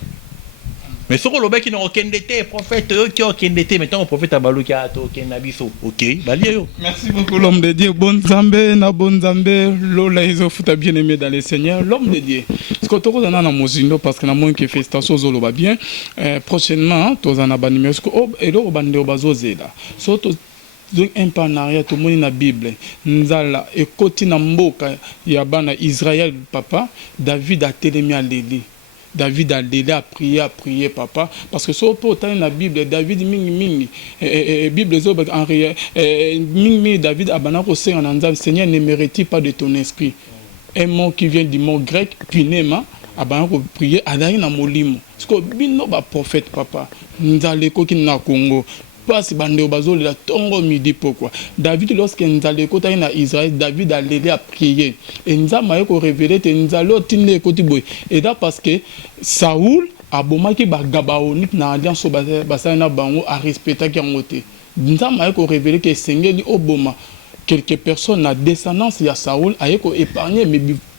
Mais ce que le qui n'a aucun dété, prophète, qui n'a aucun dété, maintenant le prophète a balouki à aucun abisso. Ok, balio. Merci beaucoup l'homme de Dieu. Bon Zambé, na bon Zambé, Lola Isofuta bien aimé dans les seigneurs. L'homme de Dieu. Ce que tu as dans Mozindo, parce que na moins que festation zolo va bien. Prochainement, tu as un abonnement. Ce que et là, bande obazo zela. Surtout donc un peu en arrière, tout le monde na Bible. Nzala et côté na mboka yabana Israël papa. David a télémi à l'élé. David a l'aidé à prier papa parce que sur autant la Bible David mingi Bible en réel mingi David a banako Seigneur ne mérite pas de ton esprit un mot qui vient du mot grec pinema a banako prier adai na molimo parce que bino ba prophète papa nzale ko na Congo passe bande bazo la tongo midi pourquoi David lorsque nzale ko ta na Israël David a l'aidé à prier et nzama ko révéler te nzalo tinde ko tiboy et là parce que Saoul a bomaki ba gabaonite na alliance basana bango a respecter ki ngote nzama ko révéler que Seigneur li oboma quelques personnes na descendance ya Saoul ayeko épargner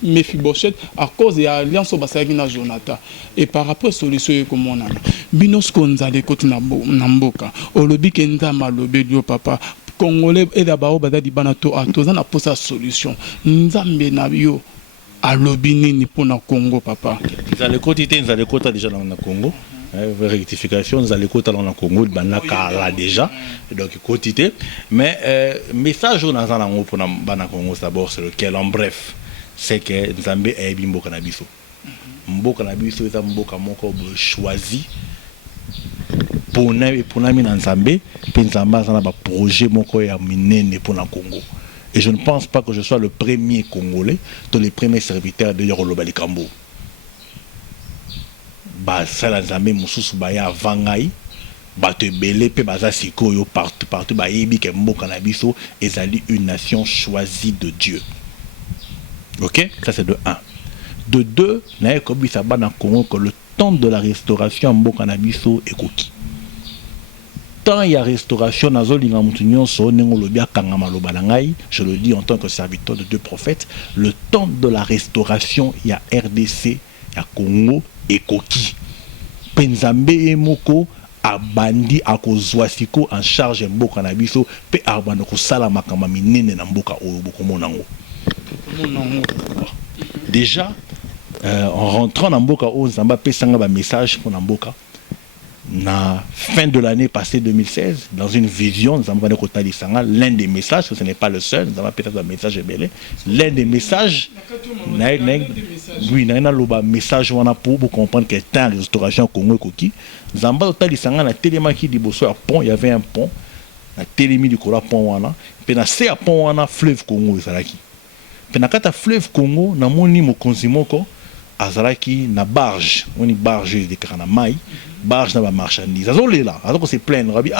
Mephibosheth à cause de l'alliance basaki na Jonathan et par rapport solution yeko monana binos ko nzale koti na mboka olobi ke nzama lobeli yo papa congolais et d'abord badadi banato atoza na posa solution nzambe na yo alobi nini pona Congo papa nzale koti te nzale kota déjà na Congo. Rectification, nous allons écouter dans le Congo, là déjà, donc quotité. Mais message au Nazan pour le Congo d'abord, c'est lequel en bref, c'est que Nzambe est bimbo cannabis. Mbo cannabis est un mbo kamoko choisi pour nami Nzambe, puis Nzambe a un projet moko ya minene pour le Congo. Et je ne pense pas que je sois le premier Congolais, tous les premiers serviteurs de Yoroloba Likambo. Ba sala Nzambe mususu ba ya vangai ba te belé pe baza sikoyo partout ba yebi ke mboka na biso ezali une nation choisie de Dieu. OK, ça c'est de 1. De 2, na ko bisa bana Congo que le temps de la restauration mboka na biso ekoki. Tant il y a restauration na zolinga mutu nyonso nengo lobia kangama lobala ngai, je le dis en tant que serviteur de deux prophètes, le temps de la restauration il y a RDC, il y a Congo ekoki Penzambe emoko abandi akozwasiko en charge mboka na biso pe abanda ko sala makama minene na mboka oyo bokomonango. Déjà en rentrant na mboka oyo Nzamba pesanga ba message pour na mboka na fin de l'année passée 2016 dans une vision Nzamba ne kotali sanga l'un des messages, ce n'est pas le seul, Nzamba peut-être un message belé, l'un des messages oui na loba message wana pour comprendre que tant restauration Congo koki Nzamba kotali sanga na telemaki liboso ya pont, il y avait un pont na telemi du kola pont wana pe na se ya pont wana fleuve Congo ezalaki pe na kata fleuve Congo na moni mokonzi moko azalaki na barge, oni barge de kana mai barge na ba marchandise azolela azoko se plaindre rabi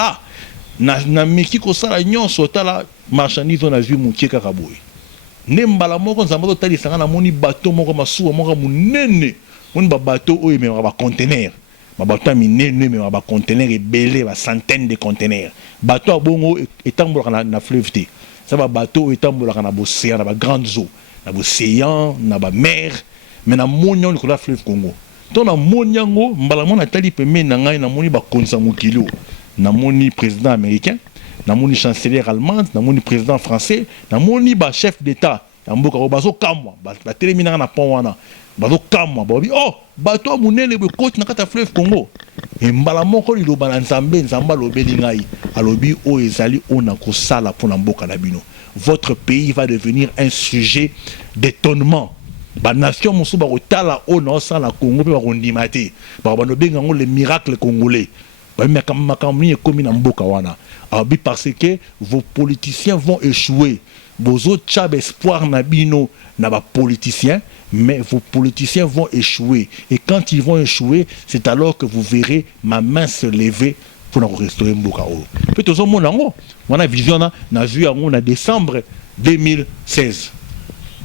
na meki ko sala nyonso tala marchandise on a vu mukie kaka boy ne mbala moko Nzamba to tali sanga na moni bateau moko masuwa moko munene moni ba bateau oyo me ba conteneur ba bateau minene me ba conteneur ebele ba centaines de conteneurs bateau bongo etambola na fleuve te ça ba bateau etambola na océan na ba grandes eaux na océan na ba mer mais na monyo ko la fleuve Congo to na monyango mbala mona tali peme na ngai na moni ba konsa mokilo na moni président américain na moni chancelier allemande na moni président français na moni ba chef d'état ya mboka ko bazo kamwa ba telemina na pont wana bazo kamwa ba bi bato munene be coach na kata fleuve Congo e mbala moko li loba na Nzambe Nzamba lobeli ngai alobi o ezali ona ko sala pour na mboka na bino. Votre pays va devenir un sujet d'étonnement. Ba nation mosu ba kotala ona sala Congo pe ba kondimate ba ba no benga ngo le miracle congolais ba makamni ekomi na mboka wana abi parce que vos politiciens vont échouer vos autres chab espoir na bino na ba politiciens mais vos politiciens vont échouer et quand ils vont échouer c'est alors que vous verrez ma main se lever pour nous restaurer mboka o pe tozo mona ngo wana vision na vu yango na décembre 2016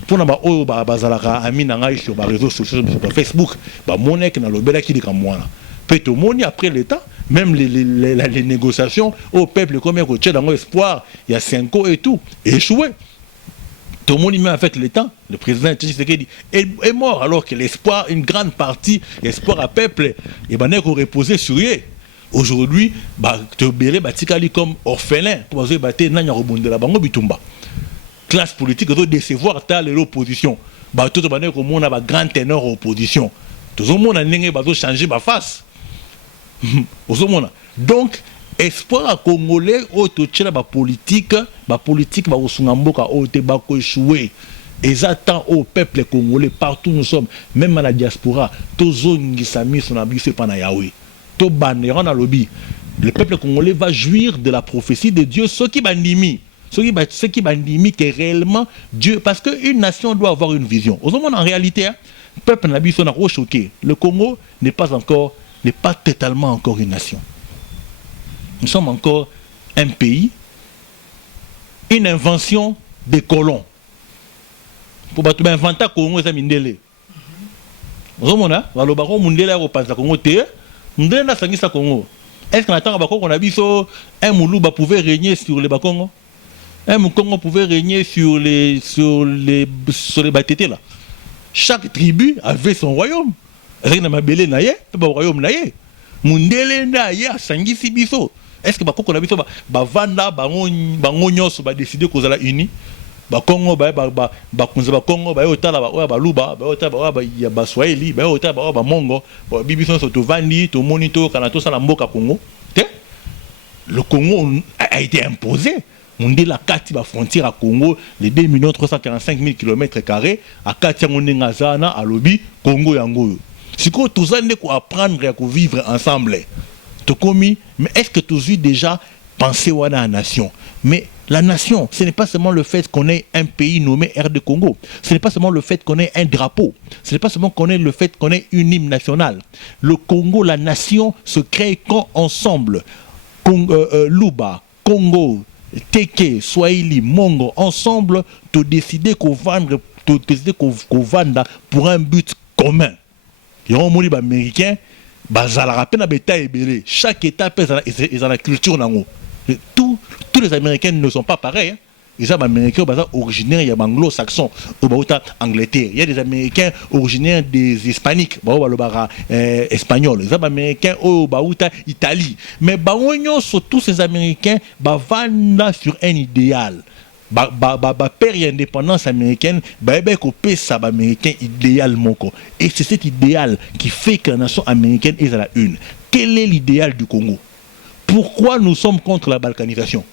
pour na ba oyo ba bazalaka amina ngai sur ba réseaux sociaux sur Facebook ba monek na lobela ki dika mwana pe to moni après l'état même les négociations au peuple comme un coach dans espoir il y a 5 ans et tout échoué tout le monde met avec l'état le président Tshisekedi est mort alors que l'espoir une grande partie l'espoir à peuple et ben ko reposer sur lui aujourd'hui ba te belé ba tikali comme orphelin pour bazo baté nanya rebondela bango bitumba classe politique doit décevoir l'opposition ba tout bané ko mona ba grand ténor opposition tout le monde a ndenge bazo changer ba face donc espoir à congolais auto tchela ba politique ba osunga mboka ote ba ko échouer et attend au peuple congolais partout nous sommes même à la diaspora tozongisa miso na biso pa na Yahweh to banera na lobby le peuple congolais va jouir de la prophétie de Dieu ce qui bandimi que réellement Dieu parce que une nation doit avoir une vision au monde en réalité le peuple na biso na ko choqué le Congo n'est pas totalement encore une nation. Nous sommes encore un pays, une invention des colons. Pour inventer Congo, c'est Mindele. Vous voyez, le baron Mindele a repassé à Congo. Mindele n'a pas Congo. Est-ce qu'on attend qu'on a vu un moulou pouvait régner sur le Congo? Un Congo pouvait régner sur les Batétés là. Chaque tribu avait son royaume. Mundele na sangisi biso. Est-ce que bakoko na biso vanda bango nyonso ba décider ko zala uni ba Congo kunza ba Congo ba otala ba luba ba otala ba ya ba Swahili ba otala ba mongo ba bibiso so to vandi to monito kana to sala mboka Congo. Le Congo a été imposé. Mundela kati ba frontière à Congo les 2 345 000 km² à kati ngazana à lobi Congo yango. Si ko tozande ko apprendre à vivre ensemble. Mais est-ce que tu as déjà pensé à la nation? Mais la nation, ce n'est pas seulement le fait qu'on ait un pays nommé RD Congo. Ce n'est pas seulement le fait qu'on ait un drapeau. Ce n'est pas seulement le fait qu'on ait une hymne nationale. Le Congo, la nation, se crée quand ensemble. Luba, Congo, Teke, Swahili, Mongo, ensemble, te décider qu'on vendre pour un but commun. Il y a un monde américain. Chaque État est dans la culture. Tous les Américains ne sont pas pareils. Les Américains originaires il y a anglo-saxons au Angleterre. Il y a des Américains originaires des Hispaniques, espagnols. Les Américains au Italie. Mais tous ces Américains vont sur un idéal. Père indépendance américaine, américain idéal moko. Et c'est cet idéal qui fait que la nation américaine est à la une. Quel est l'idéal du Congo? Pourquoi nous sommes contre la balkanisation?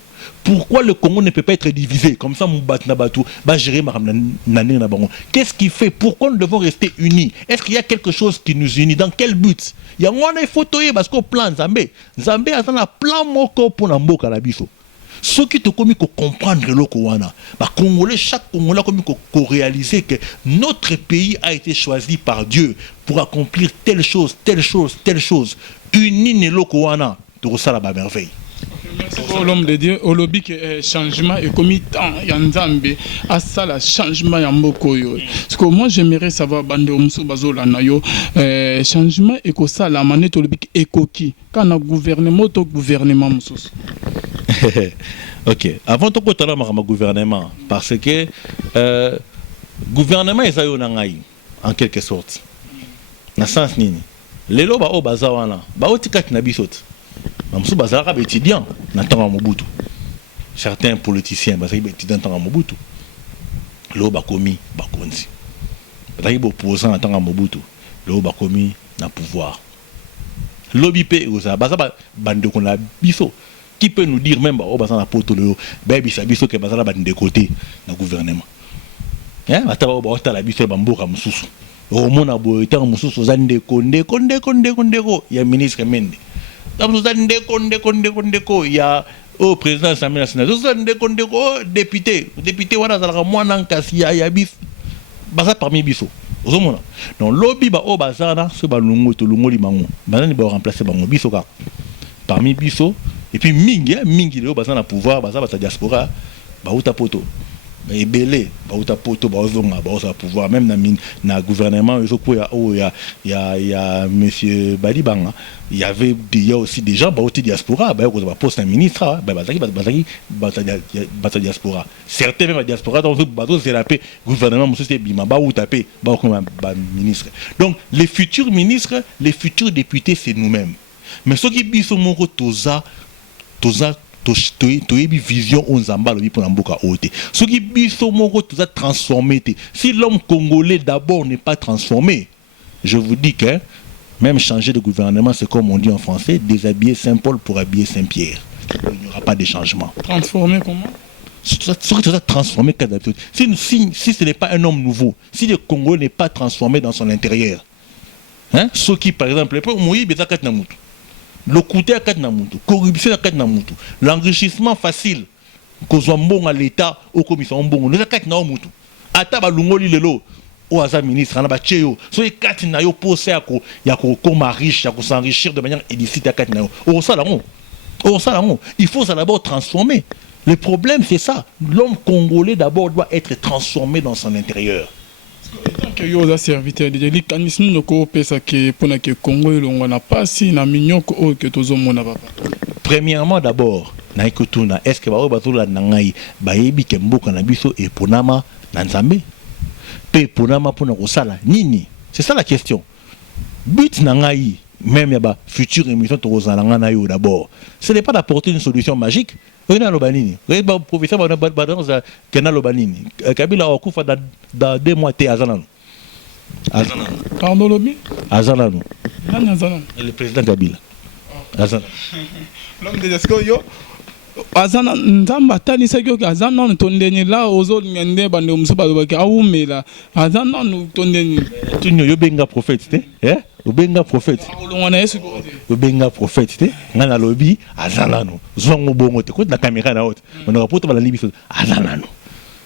Pourquoi le Congo ne peut pas être divisé comme ça? Qu'est-ce qui fait? Pourquoi nous devons rester unis? Est-ce qu'il y a quelque chose qui nous unit? Dans quel but? Il y a un photo parce qu'au plan Zambé a un plan moko pour la mboka la biso. Ce qui te commis qu'on comprendre le Kowana, Congolais, chaque Congolais a commis qu'on réaliser que notre pays a été choisi par Dieu pour accomplir telle chose, telle chose, telle chose. Unis le Kowana, tu ressens la merveille. Merci pour l'homme de Dieu. Au lobby que changement est commis tant Yanzambe à ça le changement Yambokoyo. Parce que moi j'aimerais savoir bande Omsu Bazola Nayo changement est que ça la manette au lobby est coquille quand on gouvernement au gouvernement Moussous. Ok. Avant de parler de gouvernement, parce que gouvernement est en quelque sorte. Dans le sens nini. Les lois au bazawana, baotikat nabisot. Mamsou bazara étudiant n'entend Mobutu. Certains politiciens bazara étudiant n'entend Mobutu. L'eau bakomi bakonzi. Bazara opposant n'entend Mobutu. L'eau bakomi na pouvoir. Lobby pe oza bazara bande kon la biso. Qui peut nous dire même au bazar na poto le baby sabiso que bazara bande de côté na gouvernement. Hein ataba ba ota la biso bamboka mususu. O mona bo eta mususu zande konde ko ya ministre Mende. Nous avons il y a au président de l'Assemblée nationale. Nous avons député wana zalaka mwana nkasi ya bis baza parmi biso. Donc lobby ba o bazana ce ba lungo to lungo limango. Banani ba remplacer bango biso ka. Parmi biso et puis mingi le bazana pouvoir baza ba diaspora ba uta poto. Ebele ba uta poto ba ozonga ba osa pouvoir même na gouvernement il y a monsieur Balibanga. Il y avait aussi des gens qui diaspora, qui ont posté un ministre, qui diaspora. Certains même diaspora, dans le gouvernement, ministre. Donc, les futurs ministres, les futurs députés, c'est nous-mêmes. Mais ce qui sont mon toza vision on zamba lobi pour mboka ote. Ce qui sont mon toza transformé. Si l'homme congolais d'abord n'est pas transformé, je vous dis que même changer de gouvernement, c'est comme on dit en français, déshabiller Saint-Paul pour habiller Saint-Pierre. Il n'y aura pas de changement. Transformer comment? Ce qui doit transformer quand d'habitude. Si ce n'est pas un homme nouveau, si le Congo n'est pas transformé dans son intérieur, hein, ceux qui, par exemple, le côté corruption, l'enrichissement facile, qu'on à l'État ou commission bon, nous avons Ataba Lungoli Lelo. Oaza ministre na bacheo so ekati na yo posé ya ko koma riche ya ko s'enrichir de manière illicite ya kati na yo o salango il faut ça d'abord transformer. Le problème c'est ça, l'homme congolais d'abord doit être transformé dans son intérieur. Tant que yo za serviteur de l'ikanisme no ko pesa ke pona ke Congo longo na pasi na minyoko o ke tozo mona papa. Premièrement d'abord na ikotuna est-ce que ba bazola nangai ba yebi ke mboka na biso e ponama na nzambe pe ponama pona kosala nini. C'est ça la question. But nangai même yaba future émission to kozalanga na yo d'abord, ce n'est pas d'apporter une solution magique. Rena lobanini ba professeur ba dans kena lobanini Kabila okufa da 2 mois te azanano pardon lobi azanano nani azanano le président Kabila azanano l'homme de Desco yo azana nzamba tani sekyo azana tondeni la ozo ngende bande musuba lobaki awumela azana tondeni tunyo yo benga prophète te obenga prophète olongwana yesu obenga prophète te ngana lobi azana no zongo bongo te ko na caméra na haute on a poto bala libiso azana no.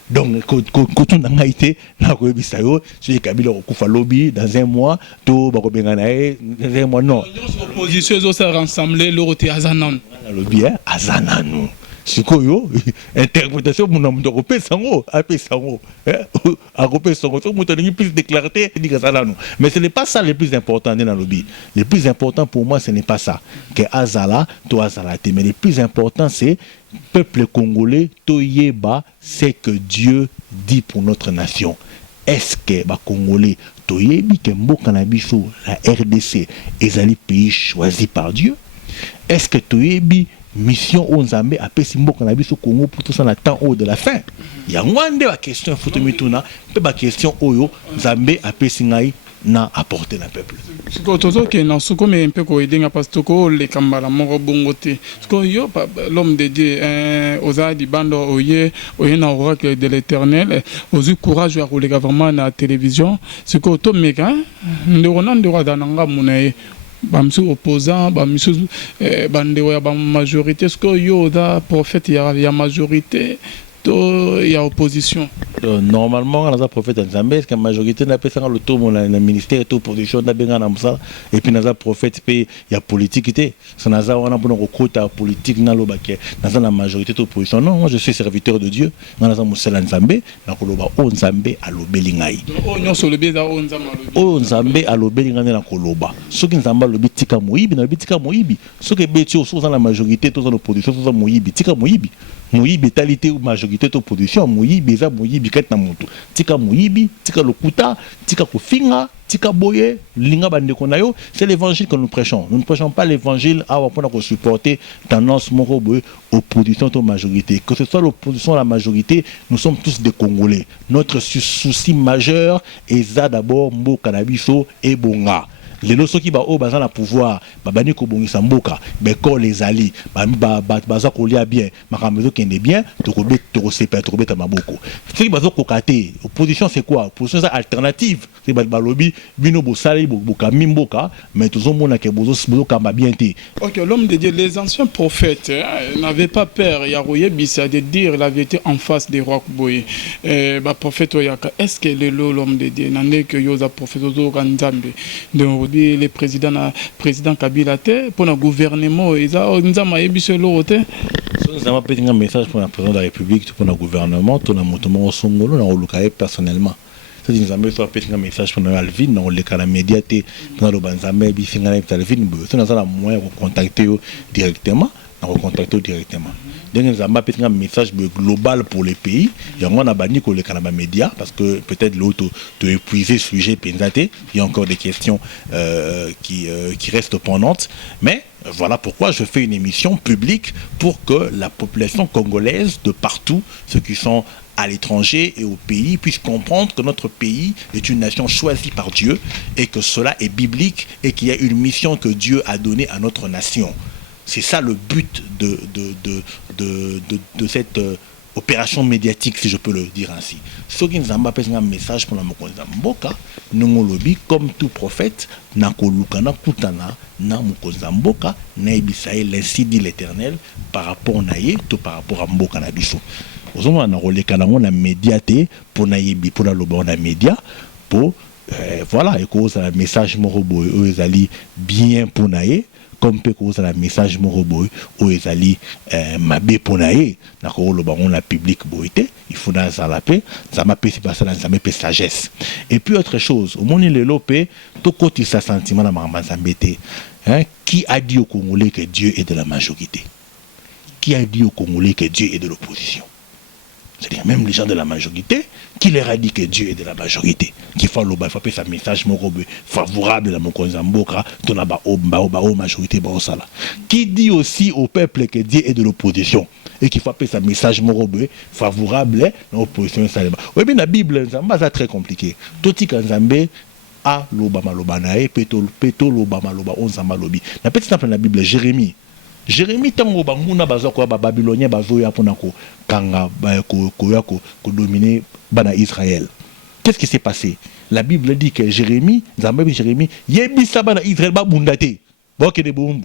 Donc quand on a été na ko ebisa yo sur Kabila okufa lobi dans 1 mois to ba ko benga na dans 1 mois non opposition zo se rassembler le roté azana no lobi azana no sikoyo interprétation mon nom de repé sango apé sango a repé sango tout monde a plus de clarté dit azana no. Mais ce n'est pas ça le plus important dans le lobby. Le plus important pour moi ce n'est pas ça que azala to azala te, mais le plus important c'est peuple congolais toyeba c'est que Dieu dit pour notre nation. Est-ce que ba congolais toyebi ke mboka na biso la RDC ezali pays choisi par Dieu? Est-ce que toyebi mission onzambe apesi mboka na biso Congo pour tout ça na temps haut de la fin? Ya ngwande ba question foto mituna pe ba question oyo nzambe apesi ngai na apporter le peuple. Ce que tozo ke na suko me mpe ko edenga parce que le kambala moko bongote. Ce que yo l'homme de Dieu ozadi bando oye na oracle de l'Éternel, ozu courage ya kolega vraiment na télévision. Ce que to meka ndorona ndora dananga munaye bamsu opposant bamsu bande ya ba majorité. Ce que yo da prophète ya majorité il y a opposition. Normalement, dans un prophète Nzambe, la majorité n'a pas fait le tour dans le ministère et opposition n'a pas fait. Et puis dans un prophète, il y a politique. C'est dans un quota politique dans la majorité de l'opposition. Non, moi je suis serviteur de Dieu. Dans un Moussala Nzambe, dans le Nzambe à l'obélingaï. Nzambe à l'obélingaï dans Koloba. Ceux qui Nzamba le bitika moïbi, dans le bitika moïbi. Ceux qui bétio sont dans la majorité, tous dans l'opposition, sont dans moïbi, tika moïbi. Moïbi talité ou majorité de opposition, moïbi eza moïbi ket na mutu. Tika moïbi, tika lokuta, tika kofinga, tika boye, linga bande konayo, c'est l'évangile que nous prêchons. Nous ne prêchons pas l'évangile à pour supporter tendance moko boye opposition to majorité. Que ce soit l'opposition à la majorité, nous sommes tous des Congolais. Notre souci majeur est ça d'abord mboka na biso et bonga. Les lois qui au bazan la pouvoir babani ko bongisa mboka be ko les ali baza ko lia bien makamezo kende bien to ko sepa to ko beta maboko ce bazo ko kate opposition c'est quoi opposition c'est alternative c'est balobi bino bo sali bo kamimboka mais tous mona ke bozo kamba bien te. OK, l'homme de Dieu, les anciens prophètes n'avaient pas peur yaroye bisa de dire la vérité en face des rois boy ba prophète oyaka est-ce que l'homme de Dieu n'en est que yoza prophète ozo kanzambe de le président Kabila te pour le gouvernement ils a nzama yebiso lorote ça m'a pété un message pour le président de la République pour le gouvernement tout le mouvement songolo na olukaye personnellement ça dit nzambe soit pété un message pour Alvin dans le cas médiaté dans le banzambe bi singa na Alvin ça na moyen de contacter directement directement. Donc nous avons un message global pour les pays. Il y a un abani pour les Canada médias parce que peut-être l'autre de épuiser le sujet pensaté. Il y a encore des questions qui restent pendantes. Mais voilà pourquoi je fais une émission publique pour que la population congolaise de partout, ceux qui sont à l'étranger et au pays, puissent comprendre que notre pays est une nation choisie par Dieu et que cela est biblique et qu'il y a une mission que Dieu a donnée à notre nation. C'est ça le but de cette opération médiatique, si je peux le dire ainsi. Ce qui nous a un message pour la Mokonzamboka, nous lobby comme tout prophète, na kolukana kutana na Mokonzamboka, na ibisaye l'ainsi dit l'Éternel par rapport naye, tout par rapport à Mboka na biso. Nous avons un médiaté pour nayebi pour la loba na média pour voilà et cause un message morobo eux ali bien pour naye. Comme peut causer un message moroboy ou ezali mabe ponaye na ko lo bango na public boité il faut dans la paix ça m'a pesi passer dans ça me sagesse et puis autre chose au monde le lopé to côté sa sentiment na mama zambete hein qui a dit au Congolais que Dieu est de la majorité qui a dit aux Congolais que Dieu est de l'opposition? C'est-à-dire même les gens de la majorité, qui leur a dit que Dieu est de la majorité, qui font le faire sa message favorable à mon Konzamboka, majorité qui dit aussi au peuple que Dieu est de l'opposition et qui fait sa message favorable à l'opposition. Oui, mais la Bible, c'est très compliqué. Tout ce que Nzambe a l'obama lobanae, peto l'obama loba on zamba lobi. La petite exemple la Bible, Jérémie. Jérémie tango banguna bazo ko ba babylonien bazo ya pona ko kanga ko dominer bana Israël. Qu'est-ce qui s'est passé? La Bible dit que Jérémie, Nzambe Jérémie, yebisa bana Israël ba bundate. Boke de bombu.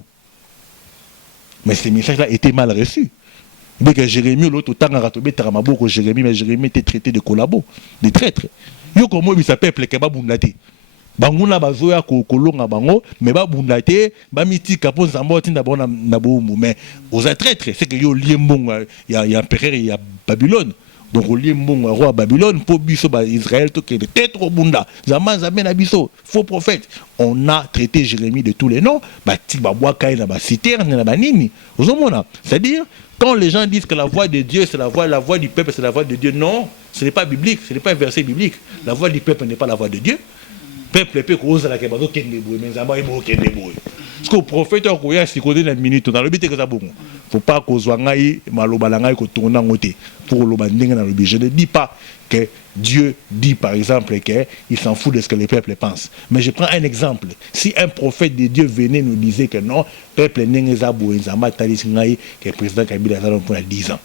Mais ce message-là était mal reçu. Mais que Jérémie l'autre tanga ratobe taramabo ko Jérémie, mais Jérémie était traité de collabo, de traître. Yo komo bisa peuple ke ba bundate. Banguna bazoya kolonga bango mais ba bundate ba mitika po nzambo tinda bona na bombu mais aux traîtres c'est que yo liembonga ya empereur ya Babylone donc au liembonga roi Babylone po biso ba Israël to que tête bunda nzambe na biso faux prophète. On a traité Jérémie de tous les noms ba ti ba boaka na ba citerne na ba nini ozomona, c'est-à-dire quand les gens disent que la voix de Dieu c'est la voix du peuple c'est la voix de Dieu, non, ce n'est pas biblique, ce n'est pas un verset biblique. La voix du peuple n'est pas la voix de Dieu. Peuple peut causer la kebazo kendeboy mais nzamba ebo kendeboy parce que prophète ko ya sikode na minute dans le but que ça bon faut pas kozwa ngai maloba la ngai ko tona ngote pour loba ndinga na lobi. Je ne dis pas que Dieu dit par exemple que il s'en fout de ce que les peuples pensent, mais je prends un exemple. Si un prophète de Dieu venait nous disait que non peuple ndengeza bo nzamba talis ngai que président Kabila za pour 10 ans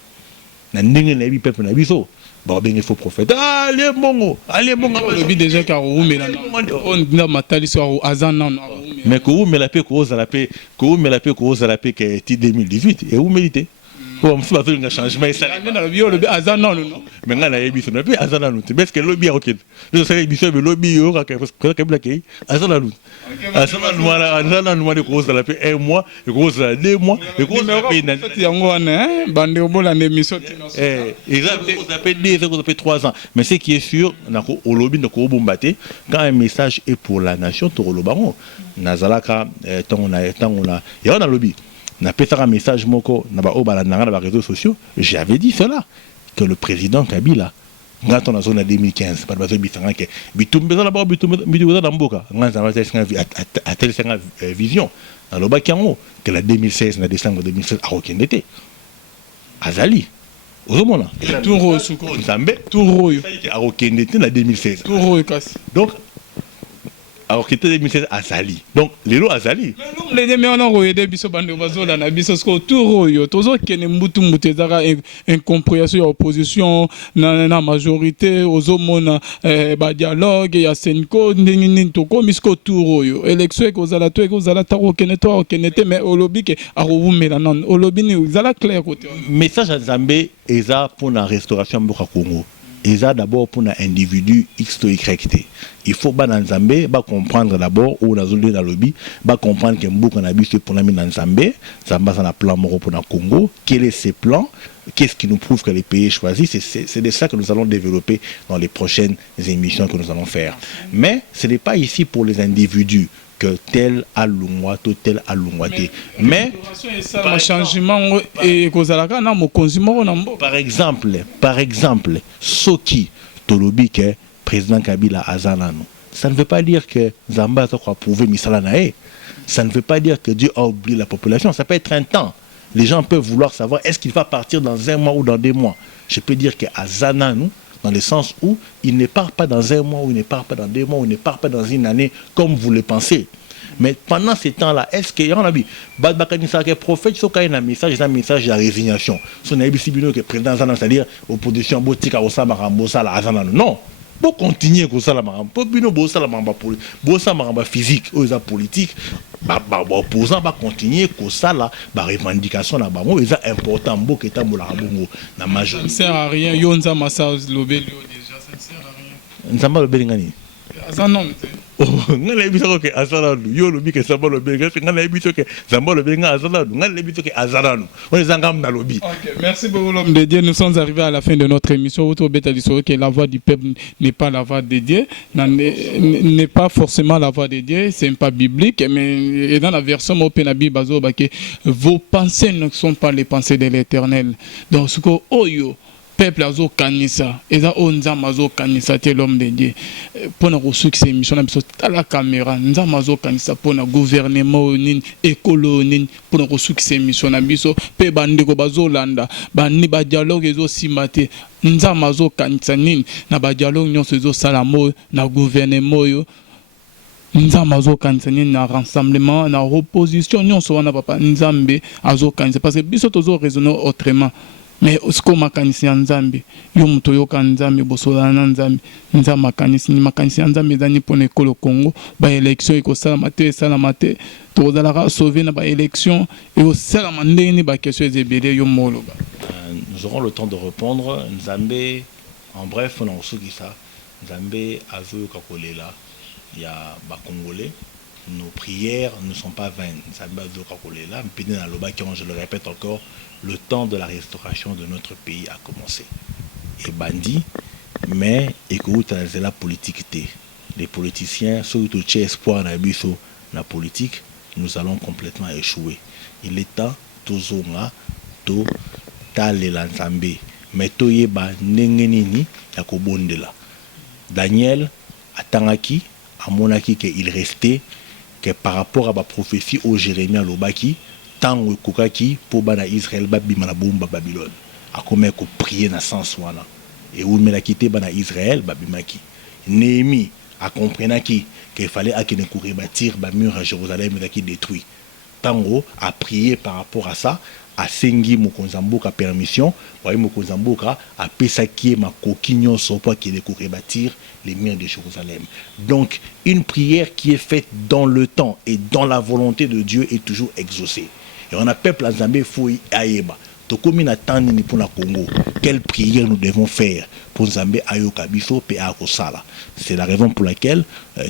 na ndenge na bi peuple na biso. Bon, bien il faut prophète. Allez mongo. Le but déjà car on a matali sur Azana. Mais que vous me la paix cause la paix que est 2018 et vous méritez. Comme si vous avez un changement ça. Le Azana non. Mais là la émission le Azana non. Mais est-ce que le lobby OK? Le c'est l'émission le lobby aura que bloqué. Azana non. Azana non de cause la paix un mois, cause 2 mois, cause la paix yango wana bande obola émission. Ça fait 2 ans, ça fait 3 ans. Mais ce qui est sûr, nako olobi ndako bombate quand un message est pour la nation to lobango. Nazalaka tant on a et on a lobby. Na pétara message moko na ba obala na ba réseaux sociaux, j'avais dit cela que le président Kabila quand on a zone en 2015 par bazo bitanga que bitumbe za ba bitumbe na mboka ngana za a tel vision dans le bakiango que la 2016 na décembre 2016 a okendete azali ozomona touro suko nzambe touro yo a okendete na 2016 touro kasi donc alors que 2016 azali donc lelo azali les demi on a royé biso bande bazo dans na biso sko touro yo tozo kene mbutu zaka incompréhension ya opposition na majorité ozomona ba dialogue ya senko ndingi toko misko touro yo élection ko zala to ko zala ta ko kenete mais olobi ke a rovumela non olobi ni zala clair côté message à Nzambe eza pour la restauration mboka Congo. Et ça d'abord pour un individu X ou Y. Il faut comprendre d'abord où on a zone dans le lobby, comprendre que beaucoup a bis pour la mine en Zambie, Zamba a un plan moro pour le Congo. Quel est ce plan? Qu'est-ce qui nous prouve que les pays choisis? C'est de ça que nous allons développer dans les prochaines émissions que nous allons faire. Mais ce n'est pas ici pour les individus que tel a l'umwato, tel a l'umwaté. Mais par exemple, Soki Tolobi que président Kabila Azanano, ça ne veut pas dire que Zamba a prouvé Misalanae. Ça ne veut pas dire que Dieu a oublié la population. Ça peut être un temps. Les gens peuvent vouloir savoir est-ce qu'il va partir dans 1 mois ou dans 2 mois. Je peux dire qu'Azanano, dans le sens où il ne part pas dans 1 mois, ou il ne part pas dans 2 mois, ou il ne part pas dans 1 année, comme vous le pensez. Mais pendant ces temps-là, est-ce qu'il y a un ami le prophète, il y a un message de résignation. Si on a dit que le président, c'est-à-dire l'opposition, non. Pour continuer comme ça, pour physique, politique, opposant va continuer comme ça la revendication là bango est important beaucoup état mola bongo na majorité. Ça ne sert à rien, yonza massa lobelio déjà ça ne sert à rien. Nzamba lobelingani. Ça non. ngana biso ke azalanu yo lobi ke samba lobi ke ngana biso ke samba lobi nga azalanu ngana biso ke azalanu on les engam na lobi. OK, merci beaucoup l'homme de Dieu. Nous sommes arrivés à la fin de notre émission. Autour de que la voix du peuple n'est pas la voix de Dieu, n'est pas forcément la voix de Dieu, c'est pas biblique, mais dans la version Mopenabi Bazo que vos pensées ne sont pas les pensées de l'Éternel. Donc ce que oyo peuple azo kanisa eza onzama azo kanisa te l'homme de Dieu pour na reçu qui émission na biso à la caméra nzama azo kanisa pour na gouvernement nin écolo nin pour na reçu qui émission na biso pe bandeko bazo landa bani ba dialogue ezo simate nzama azo kanisa nin na ba dialogue nyonso ezo salamo na gouvernement yo nzambe azokanisa nini na rassemblement na opposition nyonso wana papa nzambe azokanisa parce que biso tozo raisonner autrement. Mais siko makanisi ya nzambe yo muto yoka nzambe bosolana na nzambe nzambe makanisi ni makanisi ya nzambe ezani pona ekolo Congo ba élection ekosalama te esalama te tozalaka sauver na ba élection ekosalama ndeni ba question ezebele yo moloba. Nous aurons le temps de répondre. Nzambe en bref on a reçu ça nzambe azoyoka kolela ya ba congolais. Nos prières ne sont pas vaines. Nzambe azoyoka kolela mpine na loba qui je le répète encore. Le temps de la restauration de notre pays a commencé. Et bandit, mais écoute, c'est la politique. Les politiciens, surtout chez espoir dans la politique, nous allons complètement échouer. Il est temps, tozonga, to tale l'ensemble. Mais toyeba nengenini yakobondela. Daniel atangaki, amonaki qu'il restait que par rapport à la prophétie au Jérémie Lobaki, tant kokaki pour bana Israël babima na bomba Babylone a comme ko prier na sens wana et où me la quitter bana Israël babimaki Néhémie a comprenaki qu'il fallait à qu'il ne courir bâtir ba mur à Jérusalem mais qui détruit tango a prié par rapport à ça a sengi mokonzamboka permission voyez mokonzamboka a pesaki ma coquignon so pas qu'il ne courir bâtir les murs de Jérusalem. Donc une prière qui est faite dans le temps et dans la volonté de Dieu est toujours exaucée. Et on a peuple à Zambé fouille aïeba. Tokomi na tani pour la Congo. Quelle prière nous devons faire pour Zambé ayoka biso pe akosala. C'est la raison pour laquelle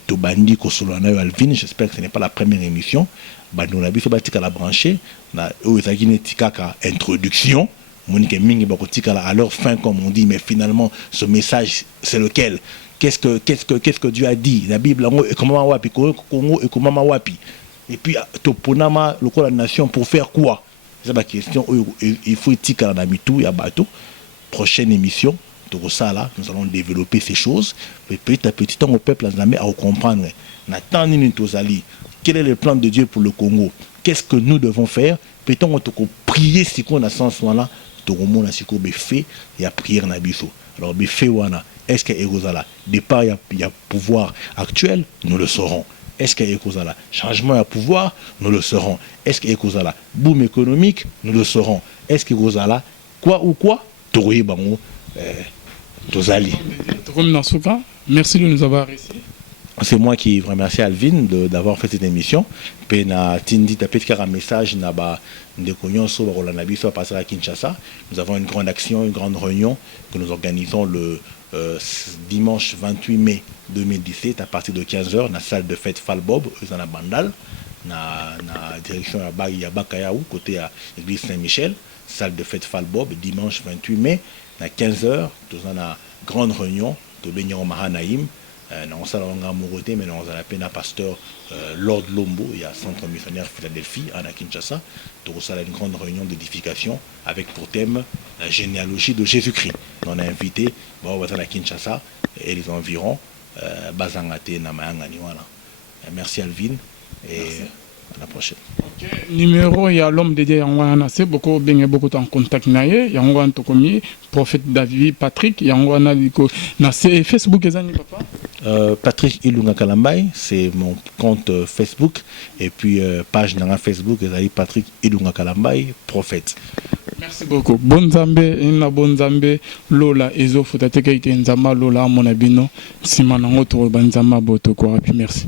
Tobandi Kosolana Alvin, j'espère que ce n'est pas la première émission. Bando na biso batika la brancher na ozakine tikaka introduction. Monique mingi bakotika à leur fin comme on dit, mais finalement ce message c'est lequel? Qu'est-ce que Dieu a dit? La Bible et comment wapi Congo et comment wapi? Et puis, toponama la nation pour faire quoi? C'est ma question. Il faut éthique à la mitou, il y a bateau. Prochaine émission, nous allons développer ces choses. Mais petit à petit, au peuple à comprendre. Quel est le plan de Dieu pour le Congo? Qu'est-ce que nous devons faire? Peut-on prier si on a sens là? Toromo na siko fait il y a prière na biso. Alors fait wana est-ce que Egozala départ il y a pouvoir actuel? Nous le saurons. Est-ce qu'il y a changement à pouvoir? Nous le saurons. Est-ce qu'il y a boom économique? Nous le saurons. Est-ce qu'il y a quoi ou quoi? Merci de nous avoir reçus. C'est moi qui vous remercie Alvin d'avoir fait cette émission. Pena Tindi tapet un message naba de Cognon sur Rolanabiso à passer à Kinshasa. Nous avons une grande action, une grande réunion que nous organisons le dimanche 28 mai 2017 à partir de 15h dans la salle de fête Falbob dans la Bandal na direction ya Bakayaou côté à l'église Saint-Michel, salle de fête Falbob dimanche 28 mai à 15h dans la grande réunion de Benyon Mahanaïm. On s'est rencontré mais on a la peine à pasteur Lord Lombo, il y a centre missionnaire Philadelphie à Kinshasa. Donc on a une grande réunion d'édification avec pour thème la généalogie de Jésus-Christ. On a invité à Kinshasa et les environs Bazangate Namayangani. Voilà. Merci Alvin et à la prochaine. Okay. Numéro il y a l'homme de Dieu c'est beaucoup en contact naie ya ngwana tokomi prophète David Patrick ya ngwana liko na Facebook ezani papa Patrick Ilunga Kalambay, c'est mon compte Facebook et puis page dans Facebook ezali Patrick Ilunga Kalambay prophète. Merci beaucoup. Bonne Zambé, Lola Ezo Futateka ite nzamba Lola monabino simana ngoto banzamba boto ko merci.